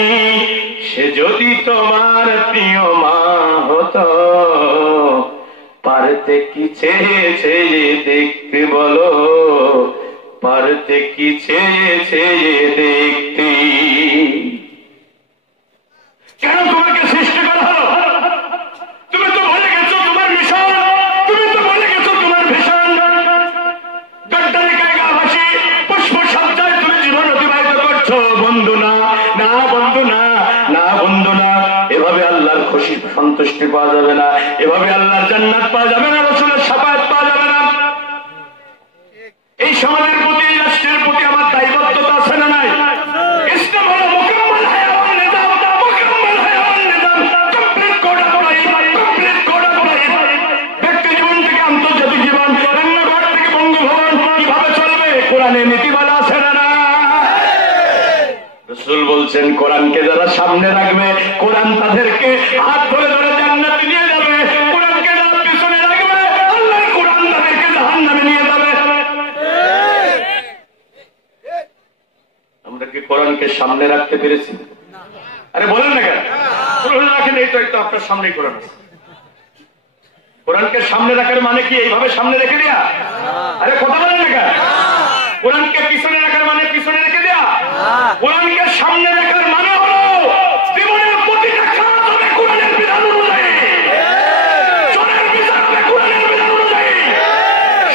সে যদি তোমার প্রিয় মা হতো, পারতে কি চেয়ে চেয়ে দেখতে বলো, পারতে কি চেয়ে চেয়ে দেখতে। কেন তোমাকে সৃষ্টি করা হলো? তুমি তো ভুলে গেছো তোমার মিশন, তুমি তো ভুলে গেছো তোমার ভিশন। গড্ডালিকায় গা ভাসি পুষ্প সজ্জায় তুমি জীবন অতিবাহিত করছো। বন্ধু না, না বন্ধু না, না বন্ধু না। এভাবে আল্লাহর খুশি সন্তুষ্টি পাওয়া যাবে না, এভাবে আল্লাহর জান্নাত পাওয়া যাবে না, রাসূলের শাফায়াত পাওয়া যাবে না। এই সমাজের প্রতি, এই রাষ্ট্রের প্রতি আমার দায়বদ্ধতা আছে না নাই? ইসলাম হলো মুকাম্মাল হায়াওয়ান নিজাম, মুকাম্মাল হায়াওয়ান নিজাম, কমপ্লিট কোডা কোডাই, কমপ্লিট কোডা কোডাই। ব্যক্তি জীবন থেকে আন্তর্জাতিক জীবন, রান্নাঘর থেকে বঙ্গভবন কিভাবে চলবে কোরআনে নীতিমালা আছে না না? রাসূল বলছেন কোরআনকে যারা সামনে রাখবে, কোরআন তাদেরকে হাত ধরে ধরে জান্নাতে নিয়ে যাবে। কোরআনকে যারা পিছনে রাখবে, আল্লাহর কোরআন তাদেরকে জাহান্নামে নিয়ে যাবে। আমরা কি কোরআনকে সামনে রাখতে পেরেছি? আরে বলেন না কেন? কোরআন রাখেন, এই তো আপনার সামনেই কোরআন আছে। কোরআনকে সামনে রাখার মানে কি এইভাবে সামনে রেখে দেয়া? আরে কথা বলেন না কেন? কোরআনকে পিছনে রাখার মানে পিছনে রেখে দেয়া? কোরআনকে সামনে রাখার মানে হলো জীবনের প্রতিটা কাজ হবে কোরআনের বিধান অনুযায়ী, চোরের বিচার হবে কোরআনের বিধান অনুযায়ী,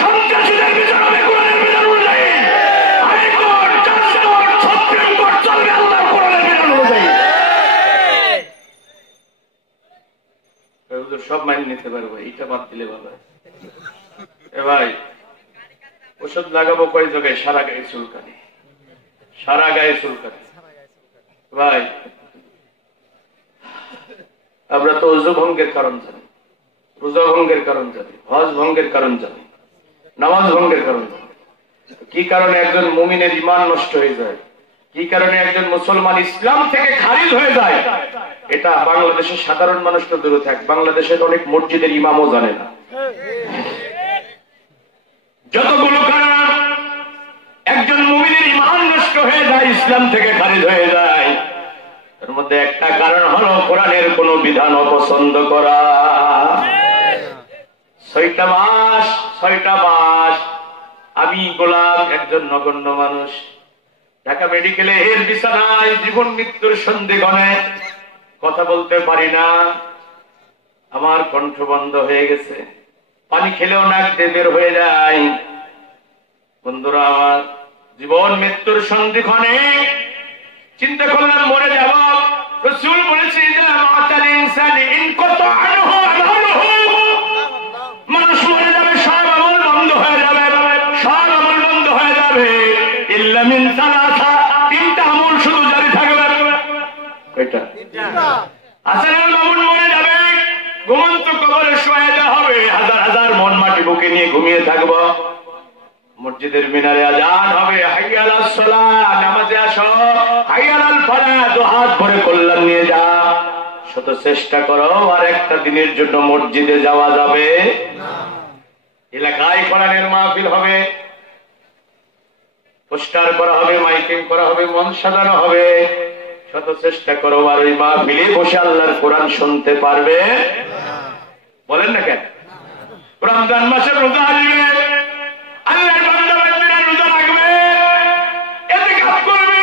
সন্ত্রাসীদের বিচার হবে কোরআনের বিধান অনুযায়ী, হাইকোর্ট, জাজকোর্ট, সুপ্রিম কোর্ট চলবে আল্লাহর কোরআনের বিধান অনুযায়ী। সব মাইনে নিতে পারবো, এইটা বাদ দিলে ভালো। এ ভাই, ওষুধ লাগাবো কয় জায়গায়? সারা গায়ে চুলকানি, সারা গায়ে চুলকানি। ভাই, আমরা তো ওযু ভঙ্গের কারণ জানি, রোজা ভঙ্গের কারণ জানি, হজ ভঙ্গের কারণ জানি, নামাজ ভঙ্গের কারণ জানি। কি কারণে একজন মুমিনের ঈমান নষ্ট হয়ে যায়, কি কারণে একজন মুসলমান ইসলাম থেকে খারিজ হয়ে যায়, এটা বাংলাদেশের সাধারণ মানুষ তো দূরে থাক, বাংলাদেশের অনেক মসজিদের ইমামও জানে না। যতগুলো কারণ একজন মুমিনের ঈমান নষ্ট হয়ে যায়, ইসলাম থেকে খারিজ হয়ে যায়, এর মধ্যে একটা কারণ হলো কোরআনের কোন বিধান অপছন্দ করা। 6টা মাস আমি গোলাম, একজন নগণ্য মানুষ, ঢাকা মেডিকেলে এর বিছানায় জীবন মৃত্যুর সন্ধিক্ষণে কথা বলতে পারি না, আমার কণ্ঠ বন্ধ হয়ে গেছে, পানি খেলেও নাক দিয়ে বের হয়ে যায়। বন্ধুরা আমার, জীবন মৃত্যুর সন্ধিক্ষণে চিন্তা করলাম মরে যাব। রাসূল বলেছে যে মাতাল ইনসানি ইন কত আনহু আমালুহু, মানুষ মরে যাবে, সব আমল বন্ধ হয়ে যাবে, সব আমল বন্ধ হয়ে যাবে, ইল্লা মিন সালাসা, 3টা আমল শুধু জারি থাকবে। কয়টা? 3টা। আসরের মামুন মরে যাবে, ঘুমন্ত কবরে শোয়া দেওয়া হবে, হাজার হাজার মন মাটি বুকে নিয়ে ঘুমিয়ে থাকবো। মসজিদের মিনারে আজান হবে, হাইয়া আলাস সালাহ, নামাজে আসো, হাইয়া আলাল ফালাহ, হাত ভরে কল্যাণ নিয়ে যা। শত চেষ্টা করো, আর একটা দিনের জন্য মসজিদে যাওয়া যাবে না। এলাকায় কোরআনের মাহফিল হবে, পোস্টার করা হবে, মাইকিং করা হবে, মন সাজানো হবে, শত চেষ্টা করো, আর ওই মাহফিলে বসে আল্লাহর কোরআন শুনতে পারবে না। বলেন না কেন? রমজান মাসে রোজা আসবে, আল্লাহর বান্দা বান্দীরা রোজা রাখবে, ইতিকাফ করবে,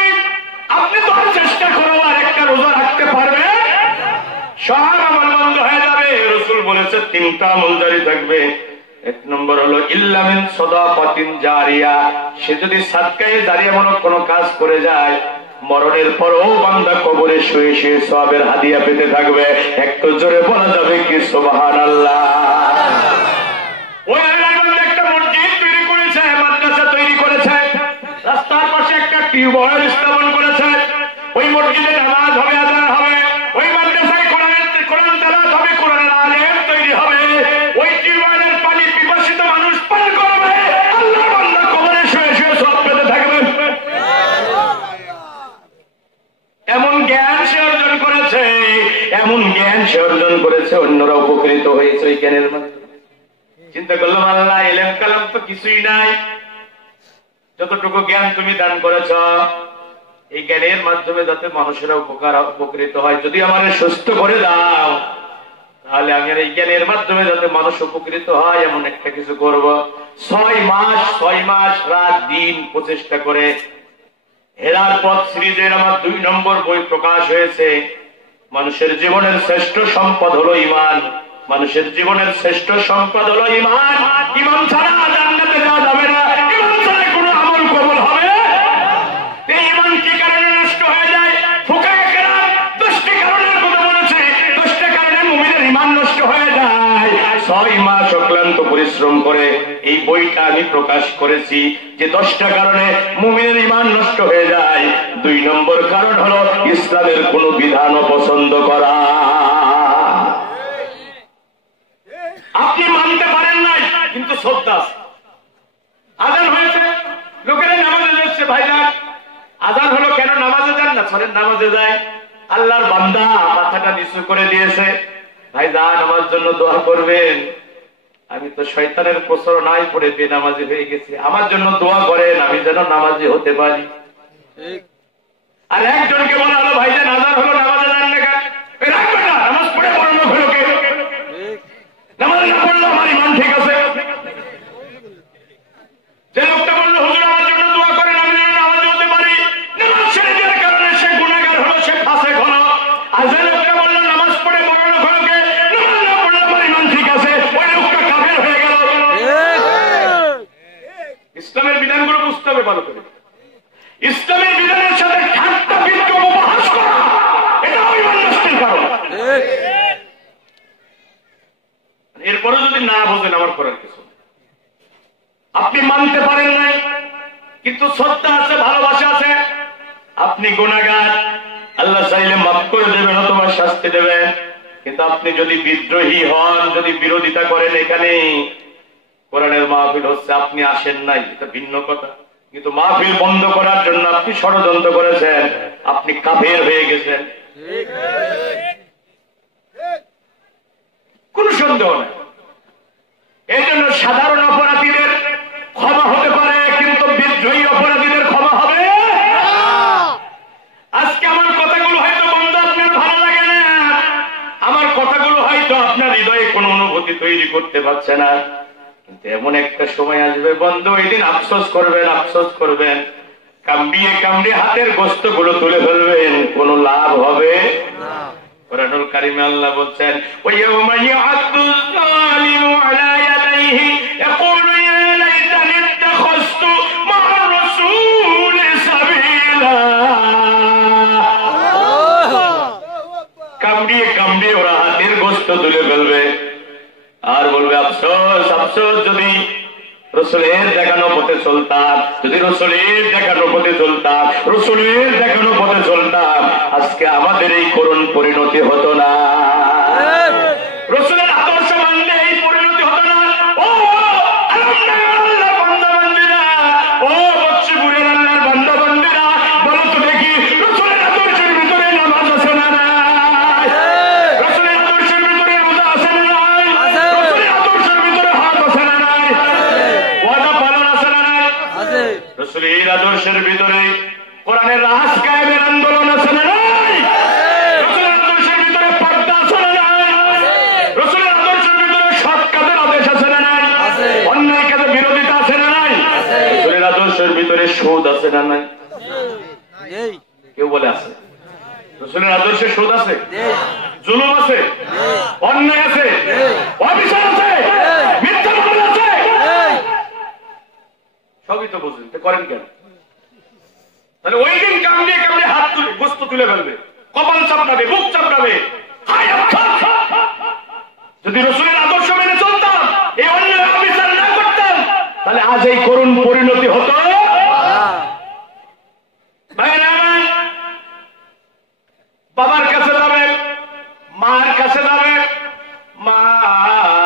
আপনি তো চেষ্টা করো আর একটা রোজা রাখতে পারবে, সব আমল বন্ধ হয়ে যাবে। রাসূল বলেছে 3টা আমল জারি থাকবে। 1 নম্বর হলো ইল্লা মিন সাদাকাতিন জারিয়া, সে যদি সাদকায়ে জারিয়ামূলক কোনো কাজ করে যায়, মরণের পরও বান্দা কবরে শুয়ে শুয়ে সওয়াবের হাদিয়া পেতে থাকবে। একটু জোরে বলা যাবে কি সুবহানাল্লাহ? ওই একটা মসজিদ তৈরি করেছে, মাদ্রাসা তৈরি করেছে, রাস্তার পাশে একটা টিউবওয়েল স্থাপন করেছে, ওই মসজিদে নামাজ হবে, আযান হবে, ওই মাদ্রাসায় কোরআন তেলাওয়াত হবে, কোরআনের আলেম তৈরি হবে, ওই টিউবওয়েলের পানি পিপাসিত মানুষ পান করবে, আল্লাহর বান্দা কবরে শুয়ে শুয়ে সওয়াব পেতে থাকবে। এমন জ্ঞান সে অর্জন করেছে, এমন জ্ঞান সে অর্জন করেছে, অন্যরা উপকৃত হয়েছে ওই জ্ঞানের মাধ্যমে। চিন্তা করলাম, আল্লাহ ইলম কালাম তো কিছুই নাই, যতটুকু জ্ঞান তুমি দান করেছ, এই জ্ঞানের মাধ্যমে যাতে মানুষেরা উপকৃত হয়, যদি আমাদের সুস্থ করে দাও, তাহলে আমি আর এই জ্ঞানের মাধ্যমে যাতে মানুষ উপকৃত হয় এমন একটা কিছু করব। 6 মাস রাত দিন প্রচেষ্টা করে হেরার পথ সিরিজের আমার 2 নম্বর বই প্রকাশ হয়েছে। মানুষের জীবনের শ্রেষ্ঠ সম্পদ হলো ঈমান। মানুষের জীবনের শ্রেষ্ঠ সম্পদ হলো ঈমান। ঈমান ছাড়া জান্নাতে যাওয়া যাবে না। ঈমান ছাড়া কোনো আমল কবুল হবে না। এই ঈমান কি কারণে নষ্ট হয়ে যায়? ফুকায়ে কেরাম 10টি কারণের কথা বলেছে। 10টা কারণে মুমিনের ঈমান নষ্ট হয়ে যায়। 6 মাস অক্লান্ত পরিশ্রম করে এই বইটা আমি প্রকাশ করেছি যে 10টা কারণে মুমিনের ঈমান নষ্ট হয়ে যায়। 2 নম্বর কারণ হলো ইসলামের কোন বিধান পছন্দ করা। আপনি মানতে পারেন নাই কিন্তু শ্রদ্ধা আছে। আজান হয়েছে, লোকেরা নামাজে যাচ্ছে, ভাইরা আজান হলো কেন নামাজে যান না? সরেন নামাজে যায়। আল্লাহর বান্দা মাথাটা নিচু করে দিয়েছে, ভাই যান আমার জন্য দোয়া করবেন। আমি তো শয়তানের প্রচারণায় পড়ে দিয়ে নামাজি হয়ে গেছি, আমার জন্য দোয়া করেন আমি যেন নামাজি হতে পারি। আর একজনকে বলা হলো ভাইজান আজান হলো নামাজে যান না কেন? রাখবে না, নামাজ পড়ে পড়ানো হলো কে? নামাজ না পড়লে আমার ঈমান ঠিক আছে। যে লোকটা বললো হুজুর আমার জন্য দোয়া করেন আমি যেন নামাজি হতে পারি, নামাজ ছেড়ে দেওয়ার কারণে সে গুনাহগার হলো, সে ফাসেক হলো। আর যে লোকটা বললো নামাজ পড়ে পড়ানো হলো কে? নামাজ না পড়লে আমার ঈমান ঠিক আছে, ওই লোকটা কাফের হয়ে গেল। ইসলামের বিধানগুলো বুঝতে হবে ভালো করে। ইসলামের বিধানের সাথে ঠাট্টা বিদ্রোহ উপহাস করা এটাও ঈমান নষ্টের কারণ। এরপরে যদি না বোঝেন আমার করার কিছু, আপনি মানতে পারেন নাই কিন্তু শ্রদ্ধা আছে, ভালোবাসা আছে। আপনি গুনাহগার, আল্লাহ চাইলে মাফ করে দেবেন অথবা শাস্তি দেবেন। কিন্তু আপনি যদি বিদ্রোহী হন, যদি বিরোধিতা করেন, এখানে কোরআনের মাহফিল হচ্ছে আপনি আসেন নাই, এটা ভিন্ন কথা। কিন্তু মাহফিল বন্ধ করার জন্য আপনি ষড়যন্ত্র করেছেন, আপনি কাফের হয়ে গেছেন, কোন সন্দেহ নেই। এই জন্য সাধারণ অপরাধীদের ক্ষমা হতে পারে কিন্তু বিদ্রোহী অপরাধীদের ক্ষমা হবে। আজকে আমার কথাগুলো হয়তো বন্ধ আপনার ভালো লাগে না, আমার কথাগুলো হয়তো আপনার হৃদয়ে কোনো অনুভূতি তৈরি করতে পারছে না, কিন্তু এমন একটা সময় আসবে বন্ধু, ওই দিন আফসোস করবেন, আফসোস করবেন, কামড়িয়ে কামড়িয়ে হাতের গোস্ত গুলো তুলে ফেলবেন, কোন লাভ হবে না। কোরআনুল কারীমে আল্লাহ বলছেন ওয়ায়াউমা ইয়া'আদুল যালিমু আলা ইয়াদাইহি ইয়াকুলু ইয়া লাইতানি ইত্তাখাযতু মা'আর রাসূলি সাবিলা। কামড়িয়ে কামড়িয়ে ওরা হাতের গোস্ত তুলে ফেলবে আর বলবে আফসোস, আফসোস যদি রসুলের দেখানো পথে চলতাম, যদি রসুলের দেখানো পথে চলতাম, রসুলের দেখানো পথে চলতাম, আজকে আমাদের এই করুণ পরিণতি হতো না। রসুলের আদর্শ মানলে এই পরিণতি হতো না। ও আল্লাহর বান্দা বান্দীরা, ও বচ্চিপুরের আল্লাহর বান্দা বান্দীরা, বলো তো দেখি রসুলের আদর্শের ভিতরে নামাজ আছে না নাই? রসুলের আদর্শের ভিতরে রোজা আছে না নাই? রসুলের আদর্শের ভিতরে হাত আছে না নাই? ওয়াদা পালন আছে না নাই? রসুলের আদর্শের ভিতরে কোরআনের রাজ কায়েমের আন্দোলন আছে না নাই? রসুলের আদর্শের ভিতরে পর্দা আছে না নাই? রসুলের আদর্শের ভিতরে সৎ কাজের আদেশ আছে না নাই? অন্যায় কাজের বিরোধিতা আছে না নাই? রসুলের আদর্শের ভিতরে সুদ আছে না নাই? কেউ বলে আছে? রসুলের আদর্শে সুদ আছে, জুলুম আছে, অন্যায় আছে, অবিচার আছে, মিথ্যা মামলা আছে, সবই তো বুঝলেন, করেন কেন? তাহলে ওই দিন কামড়িয়ে কামড়িয়ে হাত তুলে গোস্ত তুলে ফেলবে, কপাল চাপড়াবে, বুক চাপড়াবে। যদি রসুলের আদর্শ মেনে চলতাম, এই অন্যায় অবিচার না করতাম, তাহলে আজ এই করুণ পরিণতি হতো। বাবার কাছে যাবে, মার কাছে যাবে, মা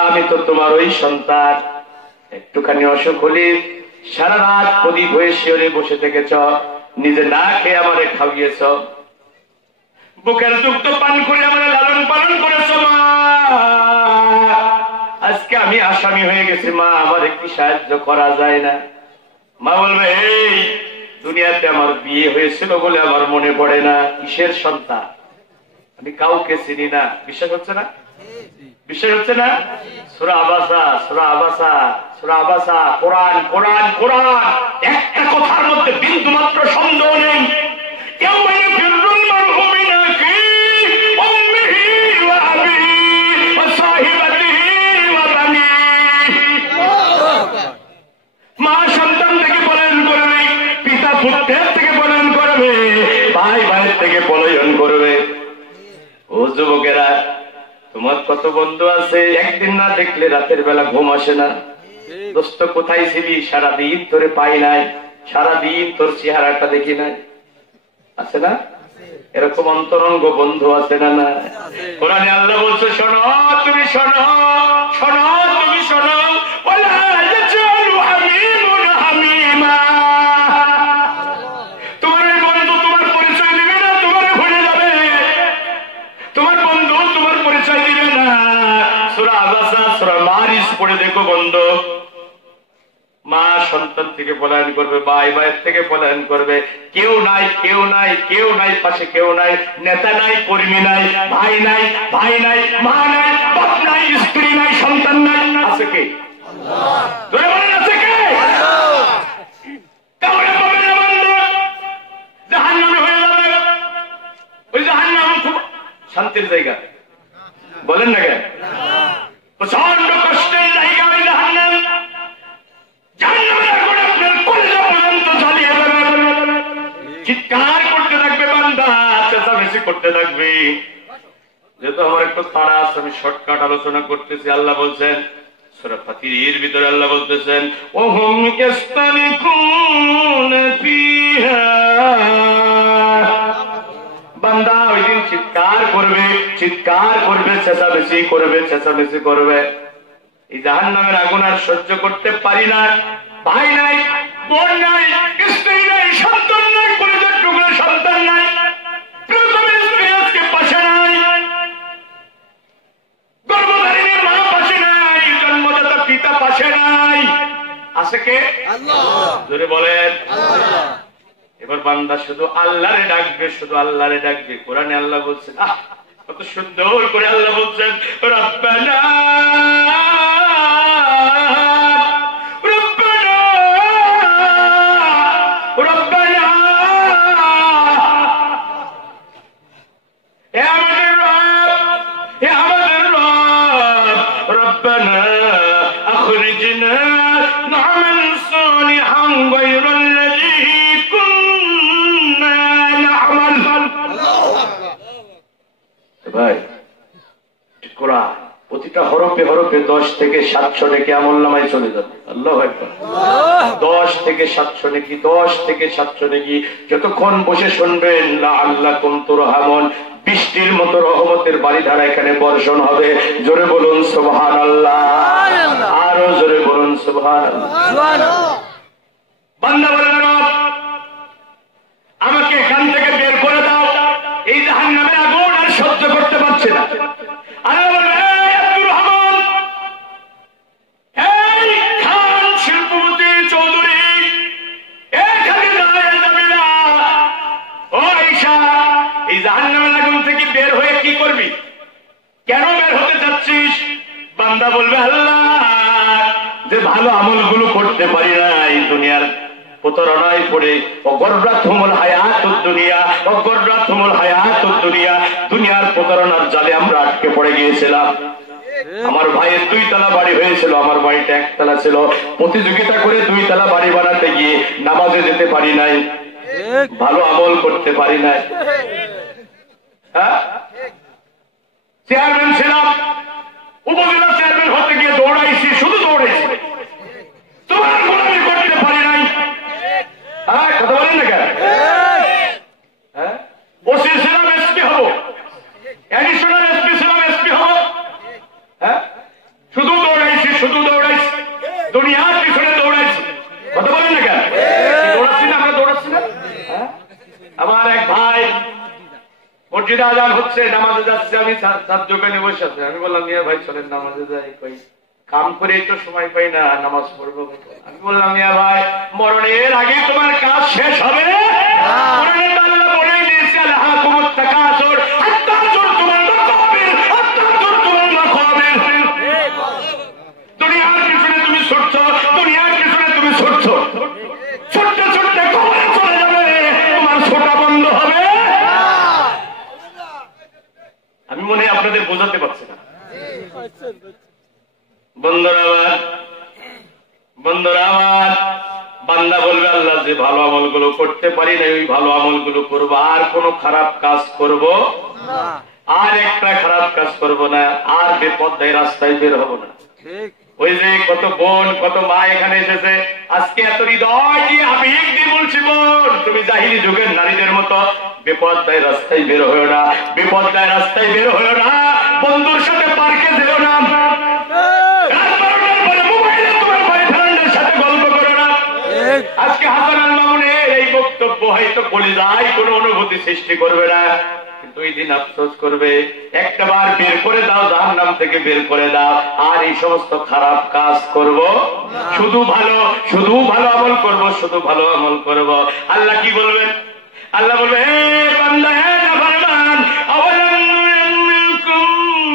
আমি তো তোমার ওই সন্তান, একটুখানি অসুখ হলে সারা রাত প্রদীপ হয়ে শিওরে বসে থেকেছ, নিজে না খেয়ে আমারে খাওয়িয়েছ, বুকের দুগ্ধ পান করে আমার লালন পালন করেছ। মা আজকে আমি আসামি হয়ে গেছি, মা আমার একটু সাহায্য করা যায় না? মা বলবে এই দুনিয়াতে আমার বিয়ে হয়েছিল বলে আমার মনে পড়ে না, কিসের সন্তান, আমি কাউকে চিনি না। বিশ্বাস হচ্ছে না? বিশ্বাস হচ্ছে না? সূরা আবাসা, সূরা আবাসা, সূরা আবাসা, কোরআন কোরআন কোরআন, একটা কথার মধ্যে বিন্দু মাত্র সন্দেহ নেই। ইয়াউমা ইয়াফিরুল মার'উ মিন আখিহি ওয়া উম্মিহি ওয়া আবিহি ওয়া সাহিবাতিহি ওয়া বানিহি। মা সন্তান থেকে পলায়ন করবে, পিতা পুত্রের থেকে পলায়ন করবে, ভাই ভাইয়ের থেকে পলায়ন করবে। ও যুবকেরা, তোমার কত বন্ধু আছে একদিন না দেখলে রাতের বেলা ঘুম আসে না। দোস্ত কোথায় ছিলি, সারাদিন তোরে পাই নাই, সারাদিন তোর চেহারাটা দেখি নাই, আছে না? এরকম অন্তরঙ্গ বন্ধু আছে না? না, কোরআনে আল্লাহ বলছে শোনো, তুমি শোনো, শোনো, তুমি শোনো, ওয়ালা ইয়াজালু হামিমুন হামিমা। তোমার এই বন্ধু তোমার পরিচয় দিবে না, তোমার ভুলে যাবে। তোমার বন্ধু তোমার পরিচয় দিবে না। সূরা আবাসা, সূরা মারিস পড়ে দেখো বন্ধু। মা সন্তান থেকে পলায়ন করবে, ভাই ভাইয়ের থেকে পলায়ন করবে, কেউ নাই, কেউ নাই, কেউ নাই, পাশে কেউ নাই, নেতা নাই, কর্মী নাই, ভাই নাই, ভাই নাই, মা নাই, বাপ নাই, স্ত্রী নাই, সন্তান নাই, আছে কে? ধরে বলেন আছে কে? কাউকে পাবে না বন্ধু, জাহান্নামে হয়ে যাবে। ওই জাহান্নাম খুব শান্তির জায়গা, বলেন না কেন? প্রচন্ড কষ্টের জায়গা ওই জাহান্নাম। চিৎকার করতে থাকবে বান্দা, চেঁচামেচি করতে থাকবে। যেহেতু আমার একটু তাড়া আছে, আমি শর্টকাট আলোচনা করতেছি। আল্লাহ বলছেন সূরা ফাতির ভিতরে, আল্লাহ বলতেছেন ওহুম ইয়াস্তানিকুনা ফিহা। বান্দা ওই দিন চিৎকার করবে, চিৎকার করবে, চেঁচামেচি করবে, চেঁচামেচি করবে। এই জাহান্নামের আগুন আর সহ্য করতে পারি না। ভাই নাই, বোন নাই, স্ত্রী নাই, সন্তান নাই, কলিজার টুকরা সন্তান নাই, প্রিয়তমের স্ত্রী আজকে পাশে নাই, গর্ভধারিণীর মা পাশে নাই, জন্মদাতা পিতা পাশে নাই, আছে কে? আল্লাহ। জোরে বলেন আল্লাহ। এবার বান্দা শুধু আল্লাহরে ডাকবে, শুধু আল্লাহরে ডাকবে। কোরআনে আল্লাহ বলছেন, আহ কত সুন্দর করে আল্লাহ বলছেন, রব্বানা ভাই, কোরআন প্রতিটা হরফে হরফে 10 থেকে 700 নেকি আমলনামায় চলে যাবে। আল্লাহু আকবার। 10 থেকে 700 নেকি, 10 থেকে 700 নেকি। যতক্ষণ বসে শুনবেন লাআল্লাকুম তুরহামুন, বৃষ্টির মতো রহমতের বাড়িধারা এখানে বর্ষণ হবে। জোরে বলুন সুবহানাল্লাহ, আরো জোরে বলুন সুবহানাল্লাহ। বান্দা বলেন আমাকে এখান থেকে বের করে দাও, এই জাহান্নামের আগুন আর সহ্য করতে পারছে না। আরে আব্দুর রহমান, এই খান শিল্পপতি চৌধুরী, এখানে দাঁড়িয়ে যাবি না। ও ঈশা, এই জাহান্নামের আগুন থেকে বের হয়ে কি করবি? কেন বের হতে চাচ্ছিস? বান্দা বলবে আল্লাহ, যে ভালো আমলগুলো করতে পারি না, এই দুনিয়ার প্রতারণায় পড়ে, অগররাতুমুল হায়াতুদ দুনিয়া, অগররাতুমুল হায়াতুদ দুনিয়া, দুনিয়ার প্রতারণার জালে আমরা আটকে পড়ে গিয়েছিলাম। আমার ভাইয়ের 2 তলা বাড়ি হয়েছিল, আমার বাড়িটা 1 তলা ছিল। প্রতিযোগিতা করে 2 তলা বাড়ি বানাতে গিয়ে নামাজে যেতে পারি নাই, ভালো আমল করতে পারি নাই। হ্যাঁ, চেয়ারম্যান ছিলাম, উপজেলা চেয়ারম্যান হতে গিয়ে দৌড়াইছি, শুধু দৌড়াইছি, তোমার গোলামি করতে পারি নাই। হ্যাঁ, কথা বলেন না কেন? হ্যাঁ, ওসি ছিলাম, এসপি হবো, অ্যাডিশনাল এসপি ছিলাম, এসপি হবো। হ্যাঁ, শুধু দৌড়াইছি, শুধু দৌড়াইছি, দুনিয়ার পিছনে দৌড়াইছি। কথা বলেন না কেন? দৌড়াচ্ছি না, আমরা দৌড়াচ্ছি না। আমার এক ভাই মসজিদে আজান হচ্ছে, নামাজে যাচ্ছে, আমি তার দোকানে বসে আছে। আমি বললাম মিয়া ভাই চলেন নামাজে যাই। কই কাম করে তো সময় পাই না, নামাজ পড়বো। আমি বললাম মিয়া ভাই, মরণের আগে তোমার কাজ শেষ হবে। আমি মনে হয় আপনাদের বোঝাতে পারছি না। বন্ধুরা আমার বান্দা বলবে আল্লাহ যে ভালো আমলগুলো করতে পারি না ওই ভালো আমলগুলো করবো, আর কোন খারাপ কাজ করব আর একটা খারাপ কাজ করব না, আর বেপরদায় রাস্তায় বের হব না। ওই যে কত বোন কত মা এখানে এসেছে আজকে এত হৃদয় দিয়ে আবেগ দিয়ে বলছি, বোন তুমি জাহিলি যুগের নারীদের মতো বেপরদায় রাস্তায় বের হয়েও না, বেপরদায় রাস্তায় বের হয়েও না, বন্ধুর সাথে পার্কে যেও না, আজকে হাসান আল মামুনের এই বক্তব্য হয়তো কলিজায় কোন অনুভূতি সৃষ্টি করবে না, কিন্তু ওই দিন আফসোস করবে। একটা বার বের করে দাও, জাহান্নাম থেকে বের করে দাও, আর এই সমস্ত খারাপ কাজ করব, শুধু ভালো আমল করব, শুধু ভালো আমল করব। আল্লাহ কি বলবেন? আল্লাহ বলবে হে বান্দা হে নাফরমান আওয়ালাম মিনকুম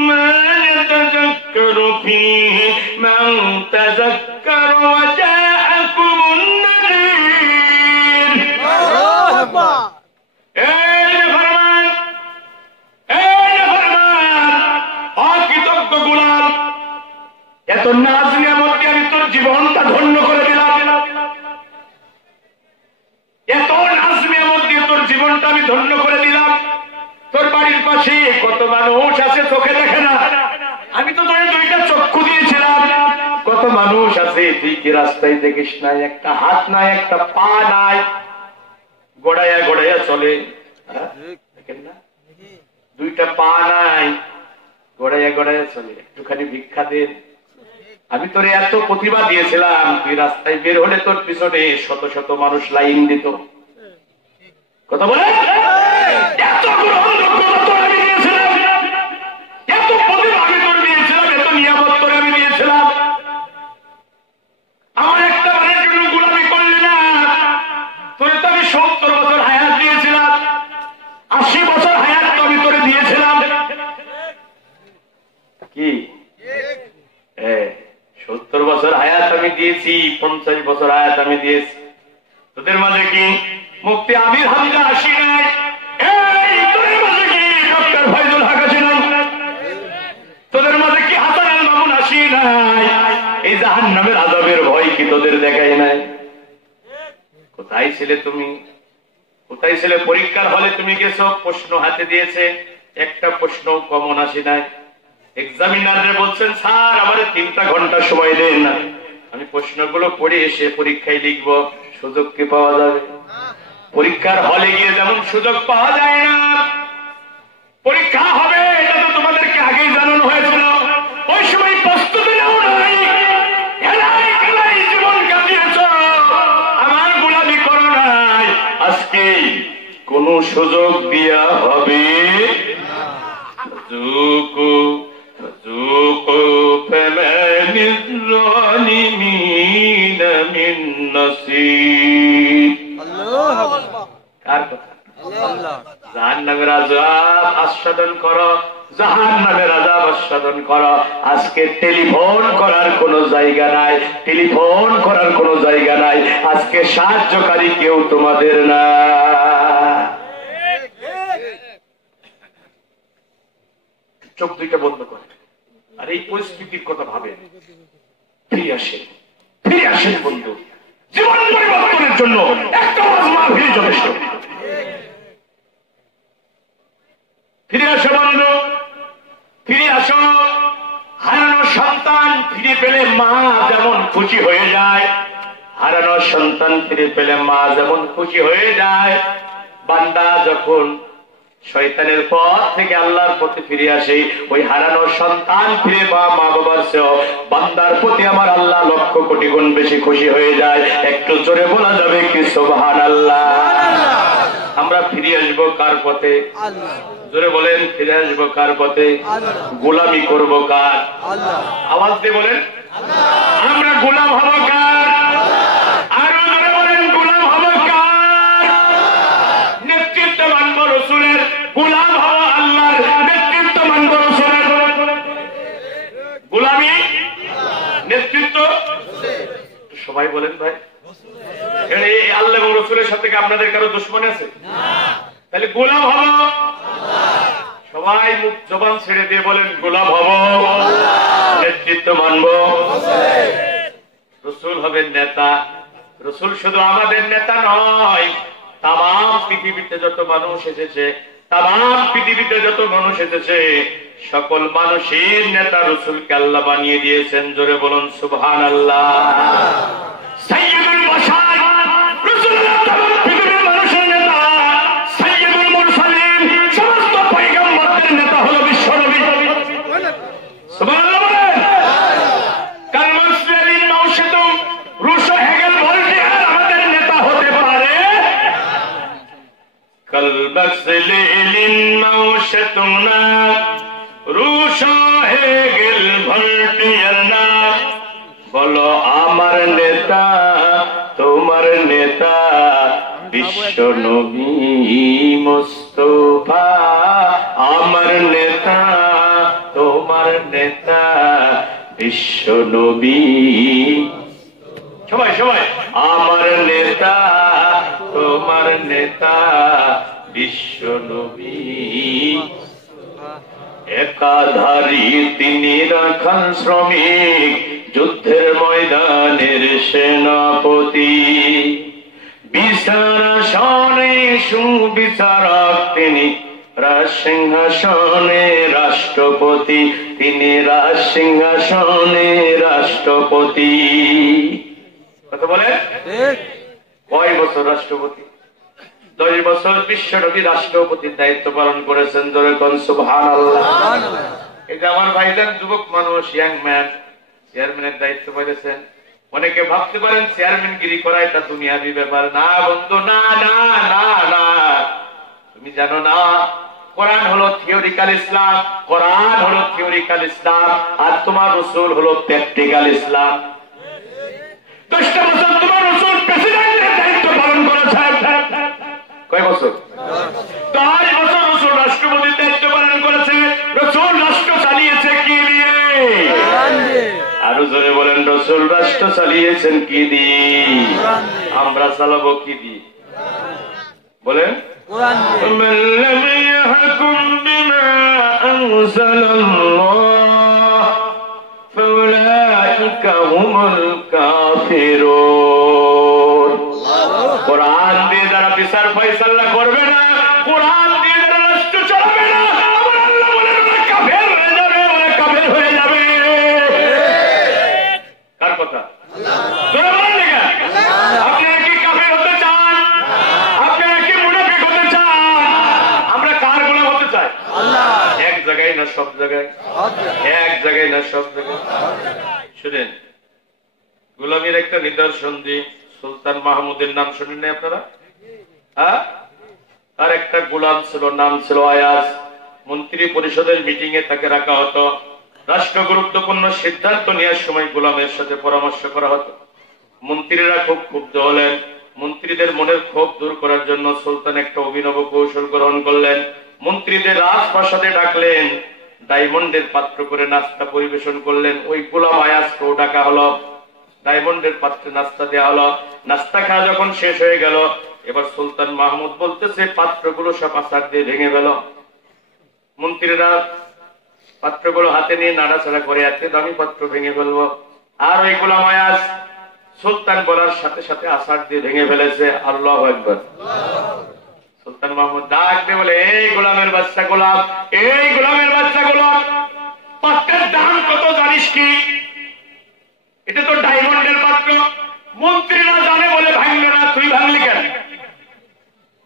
মান ইয়াতাযাক্কারু ফীহি মান তাযাক্কারা ওয়া জাআকুমুন নাযীর। আল্লাহু আকবার। এই নাফরমান অকৃতজ্ঞ গোলাম, এত নাজ নিয়ামত দিয়ে আমি তোর জীবনটা ধন্য করে দিলাম, এত নাজ নিয়ামত দিয়ে তোর জীবনটা আমি ধন্য করে দিলাম। তোর বাড়ির পাশে কত মানুষ আছে চোখে দেখে না, আমি তো তোর দুইটা চক্ষু দিয়েছিলাম। কত মানুষ আছে তুই কি রাস্তায় দেখিস নাই, একটা হাত নাই, একটা পা নাই, গোড়াইয়া গোড়াইয়া চলে, দেখেন না, দুইটা পা নাই, গোড়াইয়া গোড়াইয়া চলে, একটুখানি ভিক্ষা দেন। আমি তোর এত প্রতিভা দিয়েছিলাম, তুই রাস্তায় বের হলে তোর পিছনে শত শত মানুষ লাইন দিত। কথা বলে এত গ্রহণযোগ্যতা তোর আমি দিয়েছিলাম, এত প্রতিভা আমি তোর দিয়েছিলাম, এত নিয়ামত তোর আমি দিয়েছিলাম, আমার একটা বারের জন্য গোলামি করলি না। তোরে তো আমি 70 বছর হায়াত দিয়েছিলাম, 80 বছর হায়াত তো আমি তোরে দিয়েছিলাম। কি 70 বছর হায়াত আমি দিয়েছি, 50 বছর হায়াত আমি দিয়েছি। তোদের মাঝে কি মুফতি আমির হামজা আসি নাই? তোদের মাঝে কি ডক্টর ফয়জুল হক আসি নাই? তোদের মাঝে কি হাসান আল মামুন আসি নাই? এই জাহান্নামের আযাবের ভয় কি তোদের দেখাই নাই? কোথায় ছিলে তুমি? কোথায় ছিলে? পরীক্ষার হলে তুমি গেছো, প্রশ্ন হাতে দিয়েছে, একটা প্রশ্ন কমন আসি নাই। এক্সামিনার বলছেন স্যার আমার 3টা ঘন্টা সময় দেন না, আমি প্রশ্নগুলো পড়ে এসে পরীক্ষায় লিখবো, সুযোগ কি পাওয়া যাবে? পরীক্ষার হলে গিয়ে যেমন সুযোগ পাওয়া যায় না, পরীক্ষা হবে এটা তো তোমাদেরকে আগেই জানানো হয়েছিল, ওই সময় প্রস্তুতি নাও নাই, খেলাই জীবন কাটিয়েছ, আমার গোলামি করো নাই, আজকে কোন সুযোগ দিয়া হবে? জাহান্নামের আযাব আস্বাদন করো, জাহান্নামের আযাব আস্বাদন করো। আজকে টেলিফোন করার কোন জায়গা নাই, টেলিফোন করার কোন জায়গা নাই, আজকে সাহায্যকারী কেউ তোমাদের না। চোখ দুইটা বন্ধ করে আর এই পরিস্থিতির কথা ভাবে, ফিরে আসেন বন্ধু, জীবন পরিবর্তনের জন্য একটা মাহফিল যথেষ্ট। ফিরে আসো বন্ধু, ফিরে আসো। হারানো সন্তান ফিরে পেলে মা যেমন খুশি হয়ে যায়, হারানো সন্তান ফিরে পেলে মা যেমন খুশি হয়ে যায়, বান্দা যখন শয়তানের পথ থেকে আল্লাহর পথে ফিরে আসে, ওই হারানো সন্তান ফিরে বা মা বাবার চেয়েও বান্দার প্রতি আমার আল্লাহ লক্ষ কোটি গুণ বেশি খুশি হয়ে যায়। একটু জোরে বলা যাবে কি সুবহানাল্লাহ? আমরা ফিরে আসবো কার পথে? জোরে বলেন, ফিরে আসবো কার পথে? গোলামি করব কার? আওয়াজ দিয়ে বলেন, আমরা গোলাম হব কার? আরো জোরে বলেন, গোলাম হব কার? নেতৃত্ব মানব রাসূলের, গোলাম হব আল্লাহর, নেতৃত্ব মানব রাসূলের। গোলামি নেতৃত্ব সবাই বলেন ভাই, এই আল্লাহ এবং রাসূলের সাথে কি আপনাদের কারো দুশমনী আছে? তাহলে গোলাম হব সবাই মুখ জবান ছেড়ে দিয়ে বলেন গোলাম হব, নেতৃত্ব মানব, রসুল হবেন নেতা। রসুল শুধু আমাদের নেতা নয়, তাম পৃথিবীতে যত মানুষ এসেছে, তাম পৃথিবীতে যত মানুষ এসেছে, সকল মানুষের নেতা রসুলকে আল্লাহ বানিয়ে দিয়েছেন। জোরে বলুন সুবহানাল্লাহ। সাইয়্যিদুল বাশার রাসূলুল্লাহ তাম পৃথিবীর মানুষের নেতা, সাইয়্যিদুল মুরসালিন সমস্ত পয়গম্বরদের নেতা হলো বিশ্বনবী। সুবহানাল্লাহ বলেন। কাল মুসলিম মাউশাতুম রুশো হেগেল ভলটিয়ার আমাদের নেতা হতে পারে। কাল মুসলিম মাউশাতুম না রুশো হেগেল ভলটিয়ার না। বলো আমার নেতা, তোমার নেতা বিশ্ব নবী মুস্তাফা। আমার নেতা, তোমার নেতা বিশ্ব নবী। সবাই সবাই আমার নেতা, তোমার নেতা বিশ্ব নবী। একাধারী তিনি রাখাল শ্রমিক, যুদ্ধের ময়দানের সেনাপতি। বিচারাসনে সুবিচারক তিনি, রাজসিংহাসনে রাষ্ট্রপতি। তিনি রাজসিংহাসনে রাষ্ট্রপতি। কত বলে? কয় বছর রাষ্ট্রপতি? 10 বছর বিশ্বনবী রাষ্ট্রপতির দায়িত্ব পালন করেছেন। জোরে কোন সুবহানাল্লাহ। এটা আমার ভাইজান যুবক মানুষ, ইয়াং ম্যান, চেয়ারম্যানের দায়িত্ব পেয়েছেন। অনেকে ভাবতে পারেন চেয়ারম্যানগিরি করা এটা দুনিয়াবি ব্যাপার। না বন্ধু, না না না না, তুমি জানো না কোরআন হলো থিওরিক্যাল ইসলাম, কোরআন হলো থিওরিক্যাল ইসলাম, আর তোমার রাসূল হলো প্র্যাকটিক্যাল ইসলাম। 10টা বছর তোমার রাসূল প্রেসিডেন্টের দায়িত্ব পালন করেছেন। কয় বছর? 10 বছর রাসূল রাষ্ট্রপতির দায়িত্ব পালন করেছে। রাসূল রাষ্ট্র চালিয়েছে কি দিয়ে? আরো জোরে বলেন, রাসূল রাষ্ট্র চালিয়েছেন কি দিয়ে? আমরা চালাবো কি দিয়ে? বলেন من لم يحكم بما أنزل الله فأولئك هم الكافرون। কোরআন দিয়ে যারা বিচার ফয়সালা করবে না, কোরআন দিয়ে যারা রাষ্ট্র চালাবে না, আমার আল্লাহ বলেন ওরা কাফের হয়ে যাবে, ওরা কাফের হয়ে যাবে। কার কথা? তোরা বলেন না, আপনারা কি কাফের হতে চান? আপনারা কি মুনাফিক হতে চান? আমরা কার গোলাম হতে চাই? এক জায়গায় না সব জায়গায়? এক জায়গায় না সব জায়গায়? শুনেন, গোলামীর একটা নিদর্শন দিই। সুলতান মাহমুদের নাম শুনেন না আপনারা? হ্যাঁ, আর একটা গোলাম ছিল, নাম ছিল আয়াজ। মন্ত্রী পরিষদের মিটিং এ তাকে রাখা হতো। রাষ্ট্র গুরুত্বপূর্ণ সিদ্ধান্ত নেওয়ার সময় গোলামের সাথে পরামর্শ করা হতো। মন্ত্রীরা খুব ক্ষুব্ধ হলেন। মন্ত্রীদের মনের ক্ষোভ দূর করার জন্য সুলতান একটা অভিনব কৌশল গ্রহণ করলেন। মন্ত্রীদের রাজপ্রাসাদে ডাকলেন, ডায়মন্ডের পাত্র করে নাস্তা পরিবেশন করলেন। ওই গোলাম আয়াজকেও ডাকা হলো, ডায়মন্ডের পাত্রে নাস্তা দেওয়া হলো। নাস্তা খাওয়া যখন শেষ হয়ে গেল, এবার সুলতান মাহমুদ বলতেছে পাত্রগুলো সব আচার দিয়ে ভেঙে গেল। মন্ত্রীরা পাত্রগুলো হাতে নিয়ে নাড়াচাড়া করে, এত দামি পাত্র ভেঙে ফেলবো। আর ওই গোলাম আয়াজ সুলতান বলার সাথে সাথে আচার দিয়ে ভেঙে ফেলেছে। আল্লাহু আকবার। সুলতান মাহমুদ ডাক দিয়ে বলে, এই গোলামের বাচ্চা গোলাম, এই গোলামের বাচ্চা গোলাম, পাত্রের দাম কত জানিস কি? এটা তো ডায়মন্ডের পাত্র। মন্ত্রীরা জানে বলে ভাঙবে না, তুই ভাঙলি কেন?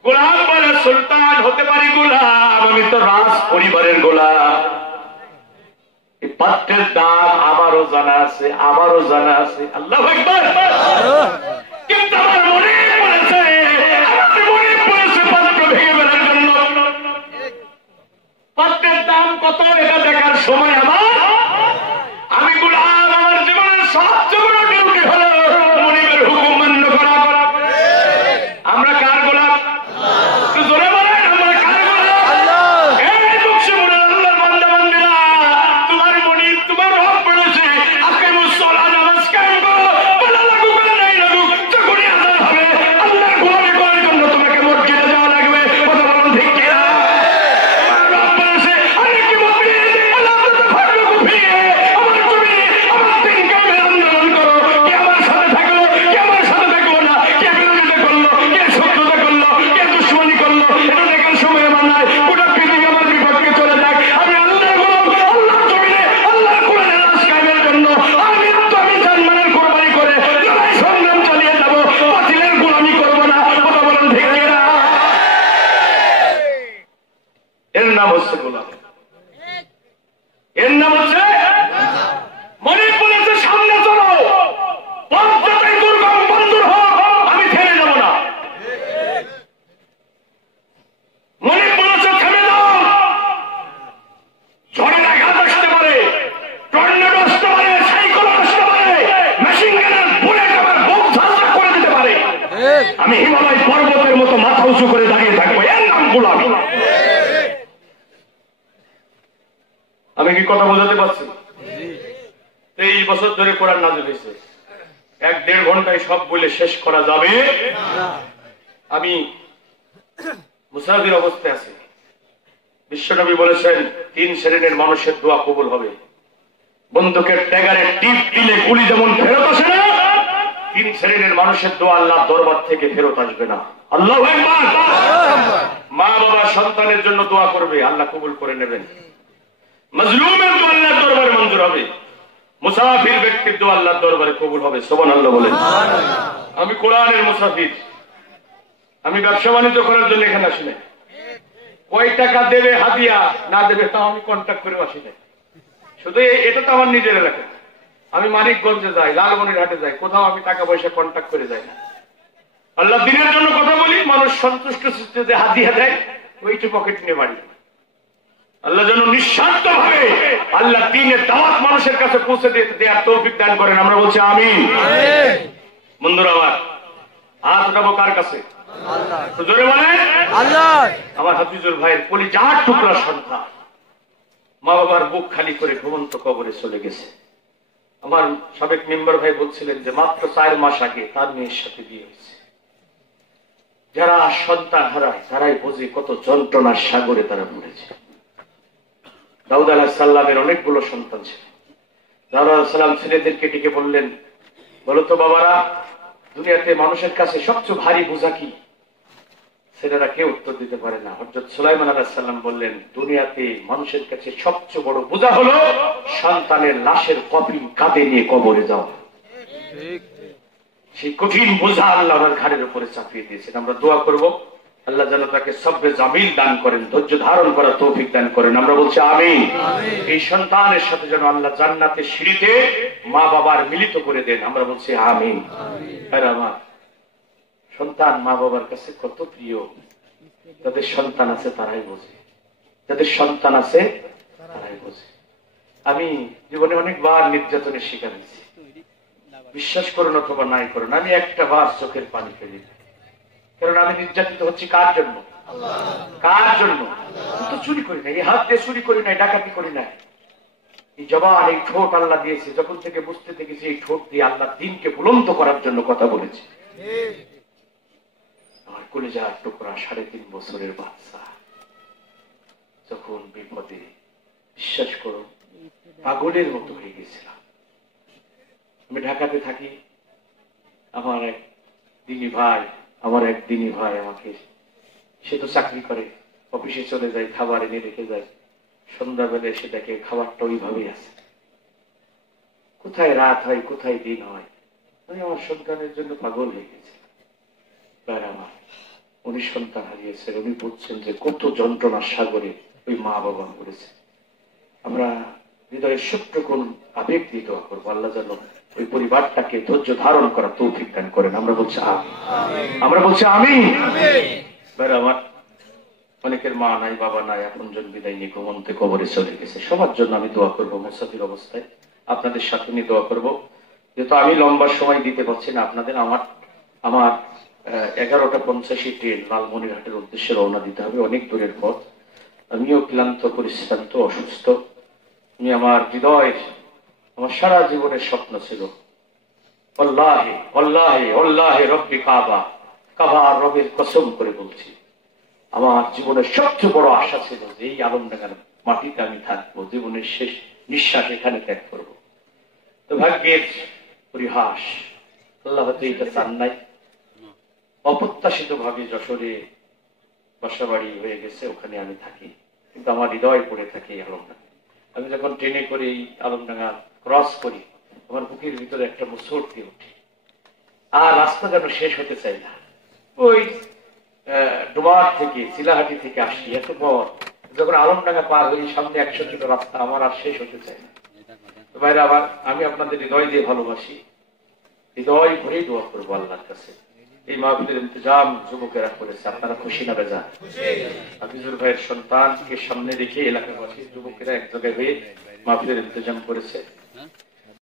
গোলাম বলে, সুলতান হতে পারি গোলাম, আমি তো রাজ পরিবারের গোলাম। এই পাত্রের দাম আমারও জানা আছে, আমারও জানা আছে। আল্লাহু আকবার। কিন্তু আমার মনে পড়েছে, আমার মনে পড়েছে পাত্র ভেঙে ফেলার জন্য পাত্রের দাম কত এটা দেখার সময় আমার। আমি গোলাম, আমার জীবনের সবচেয়ে বড় ডিউটি হলো মনিবের হুকুম মান্য করা। আমরা কার গোলাম? জোরে বলেন, আমরা কার গোলাম? এই মুকসিমুল আল্লাহর বান্দা বান্দিরা, তোমার মনিব, তোমার রব বলেছে আকিমুস সালাত, নামাজ কায়েম করো, বলা লাগুক আর নাই লাগুক, যখনই আযান হবে আল্লাহর গোলামি করার জন্য তোমাকে মসজিদে যাওয়া লাগবে। কথা বলুন ঠিক কিনা? তোমার রব বলেছে আমি হিমালয় পর্বতের মতো মাথা উঁচু করে দাঁড়িয়ে থাকবো, এর নাম গোলামি। আমি কি কথা বোঝাতে পারছি? 23 বছর ধরে কোরআন নাযিল হয়েছে, 1-1.5 ঘন্টায় সব বলে শেষ করা যাবে। আমি মুসাফির অবস্থায় আছি। বিশ্বনবী বলেছেন 3 শ্রেণীর মানুষের দোয়া কবুল হবে। বন্দুকের ট্যাগারে টিপ দিলে গুলি যেমন ফেরত আসে না, 3 শ্রেণীর মানুষের দোয়া আল্লাহর দরবার থেকে ফেরত আসবে না। আল্লাহু আকবার। মা বাবা সন্তানের জন্য দোয়া করবে, আল্লাহ কবুল করে নেবেন। মজলুমের দোয়া আল্লাহর দরবারে মঞ্জুর হবে। মুসাফির ব্যক্তির দোয়া আল্লাহর দরবারে কবুল হবে। সুবহানাল্লাহ বলেন। আমি কোরআনের মুসাফির, আমি ব্যবসা বাণিজ্য করার জন্য এখানে আসি না। কয় টাকা দেবে হাদিয়া না দেবে তাও আমি কন্ট্যাক্ট করে আসি না। শুধু এটা তো আমার নিজের এলাকা। আমি মানিকগঞ্জে যাই, লালমনিরহাটে যাই, কোথাও আমি টাকা পয়সা কন্ট্যাক্ট করে যাই না। আল্লাহ দিনের জন্য কথা বলি, মানুষ সন্তুষ্ট যে হাদিয়া দেয় ওইটি পকেট নিয়ে বাড়ি। আল্লাহ যেন নিঃস্বার্থ ভাবে আল্লাহ দিনের দাওয়াত মানুষের কাছে পৌঁছে দেওয়ার তৌফিক দান করেন। আমরা বলছি আমিন। বন্ধুরা আমার, হাত উঠাবো কার কাছে? জোরে বলেন আল্লাহ। আমার হাফিজুল ভাইয়ের কলিজার টুকরা সন্তান মা বাবার বুক খালি করে ঘুমন্ত কবরে চলে গেছে। আমার সাবেক মেম্বার ভাই বলছিলেন যে মাত্র 4 মাস আগে তার মেয়ের সাথে বিয়ে হয়েছে। যারা সন্তান হারায় তারাই বোঝে কত যন্ত্রণার সাগরে তারা পড়েছে। দাউদ আলাইহিস সালামের অনেকগুলো সন্তান ছিল। দাউদ আলাইহিস সালাম ছেলেদেরকে ডেকে বললেন, বলো তো বাবারা, দুনিয়াতে মানুষের কাছে সবচেয়ে ভারী বোঝা কি? ছেলেরা কেউ উত্তর দিতে পারে না। হযরত সুলাইমান আলাইহিস সালাম বললেন, দুনিয়াতে মানুষের কাছে সবচেয়ে বড় বোঝা হলো সন্তানের লাশের কফিন কাঁধে নিয়ে কবরে যাওয়া। সেই কঠিন বোঝা আল্লাহ ওনার ঘাড়ের উপরে চাপিয়ে দিয়েছেন। আমরা দোয়া করব আল্লাহ যেন তাকে সবরে জামিল দান করেন, ধৈর্য ধারণ করার তৌফিক দান করেন। আমরা বলছি আমিন। এই সন্তানের সাথে যেন আল্লাহ জান্নাতের সিঁড়িতে মা বাবার মিলিত করে দেন। আমরা বলছি আমিন। আমার সন্তান মা বাবার কাছে কত প্রিয়। যাদের সন্তান আছে তারাই বোঝে, যাদের সন্তান আছে তারাই বোঝে। আমি জীবনে অনেকবার নির্যাতনের শিকার হয়েছি। বিশ্বাস করুন অথবা নাই করুন, আমি একটা বার চোখের পানি ফেলি, কারণ আমি নির্যাতিত হচ্ছি কার জন্য? কার জন্য? তো চুরি করি নাই, এই হাত দিয়ে চুরি করি নাই, ডাকাতি করি নাই। এই জবান, এই ঠোঁট আল্লাহ দিয়েছে। যখন থেকে বুঝতে থেকেছি এই ঠোঁট দিয়ে আল্লাহ দিনকে বুলন্দ করার জন্য কথা বলেছে। আমার কলিজার টুকরা 3.5 বছরের বাচ্চা যখন বিপদে, বিশ্বাস করুন পাগলের মতো হয়ে গেছিলাম। আমি ঢাকাতে থাকি। আমার এক দিনী ভাই আমাকে, সে তো চাকরি করে, অফিসে চলে যায়, খাবার এনে রেখে যায়। সন্ধ্যাবেলা এসে দেখে খাবারটা ওইভাবেই আছে। কোথায় রাত হয়, কোথায় দিন হয়। আমি আমার সন্তানের জন্য পাগল হয়ে গেছি। আমার উনি সন্তান হারিয়েছেন, উনি বুঝছেন যে কত যন্ত্রণার সাগরে ওই মা বাবা করেছে। আমরা হৃদয়ের সূত্র কোন আবেগ দিয়ে দোয়া করবো, আল্লাহ যেন ওই পরিবারটাকে ধৈর্য ধারণ করা তৌফিক দান করেন। আমরা বলছি আমিন। আমার অনেকের মা নাই, বাবা নাই, আপনজন বিদায় নিয়ে ঘুমন্তে কবরে চলে গেছে। সবার জন্য আমি দোয়া করবো মুসাফির অবস্থায়, আপনাদের সাথে নিয়ে দোয়া করবো। যেহেতু আমি লম্বা সময় দিতে পারছি না আপনাদের, আমার 11:50 ট্রেন লালমনিরহাটের উদ্দেশ্যে রওনা দিতে হবে। অনেক দূরের পথ। আমিও ক্লান্ত, পরিশ্রান্ত, অসুস্থ। আমি আমার হৃদয়ের, আমার সারা জীবনের স্বপ্ন ছিল আল্লাহে আল্লাহে আল্লাহে রব্বি কাবা, কাবার রবের কসম করে বলছি, আমার জীবনের সবচেয়ে বড় আশা ছিল যে এই আলমডাঙ্গার মাটিতে আমি থাকবো, জীবনের শেষ নিঃশ্বাস এখানে ত্যাগ করবো। তো ভাগ্যের পরিহাস, আল্লাহ হয়তো এটা চান নাই। অপ্রত্যাশিত ভাবে যশোরে বাসাবাড়ি হয়ে গেছে, ওখানে আমি থাকি, কিন্তু আমার হৃদয় পড়ে থাকে এই আলমডাঙ্গা। আমি যখন ট্রেনে করে এই আলমডাঙ্গা ক্রস করি, আমার বুকের ভিতরে একটা মুসর দিয়ে উঠে, আর রাস্তা যেন শেষ হতে চাই না। ওই ডোবার থেকে, চিলাহাটি থেকে আসি, এত পর যখন আলমডাঙ্গা পার হই, সামনে 100 কিলো রাস্তা, আমার আর শেষ হতে চাই না। ভাইরা আবার, আমি আপনাদের হৃদয় দিয়ে ভালোবাসি, হৃদয় ভরেই দোয়া করবো আল্লাহর কাছে। এই মাহফিলের ইন্তজাম যুবকেরা করেছে, আপনারা খুশি না বেজার? হাফিজুল ভাইয়ের সন্তানকে সামনে রেখে এলাকাবাসী যুবকেরা এক জায়গায় হয়ে মাহফিলের ইন্তজাম করেছে।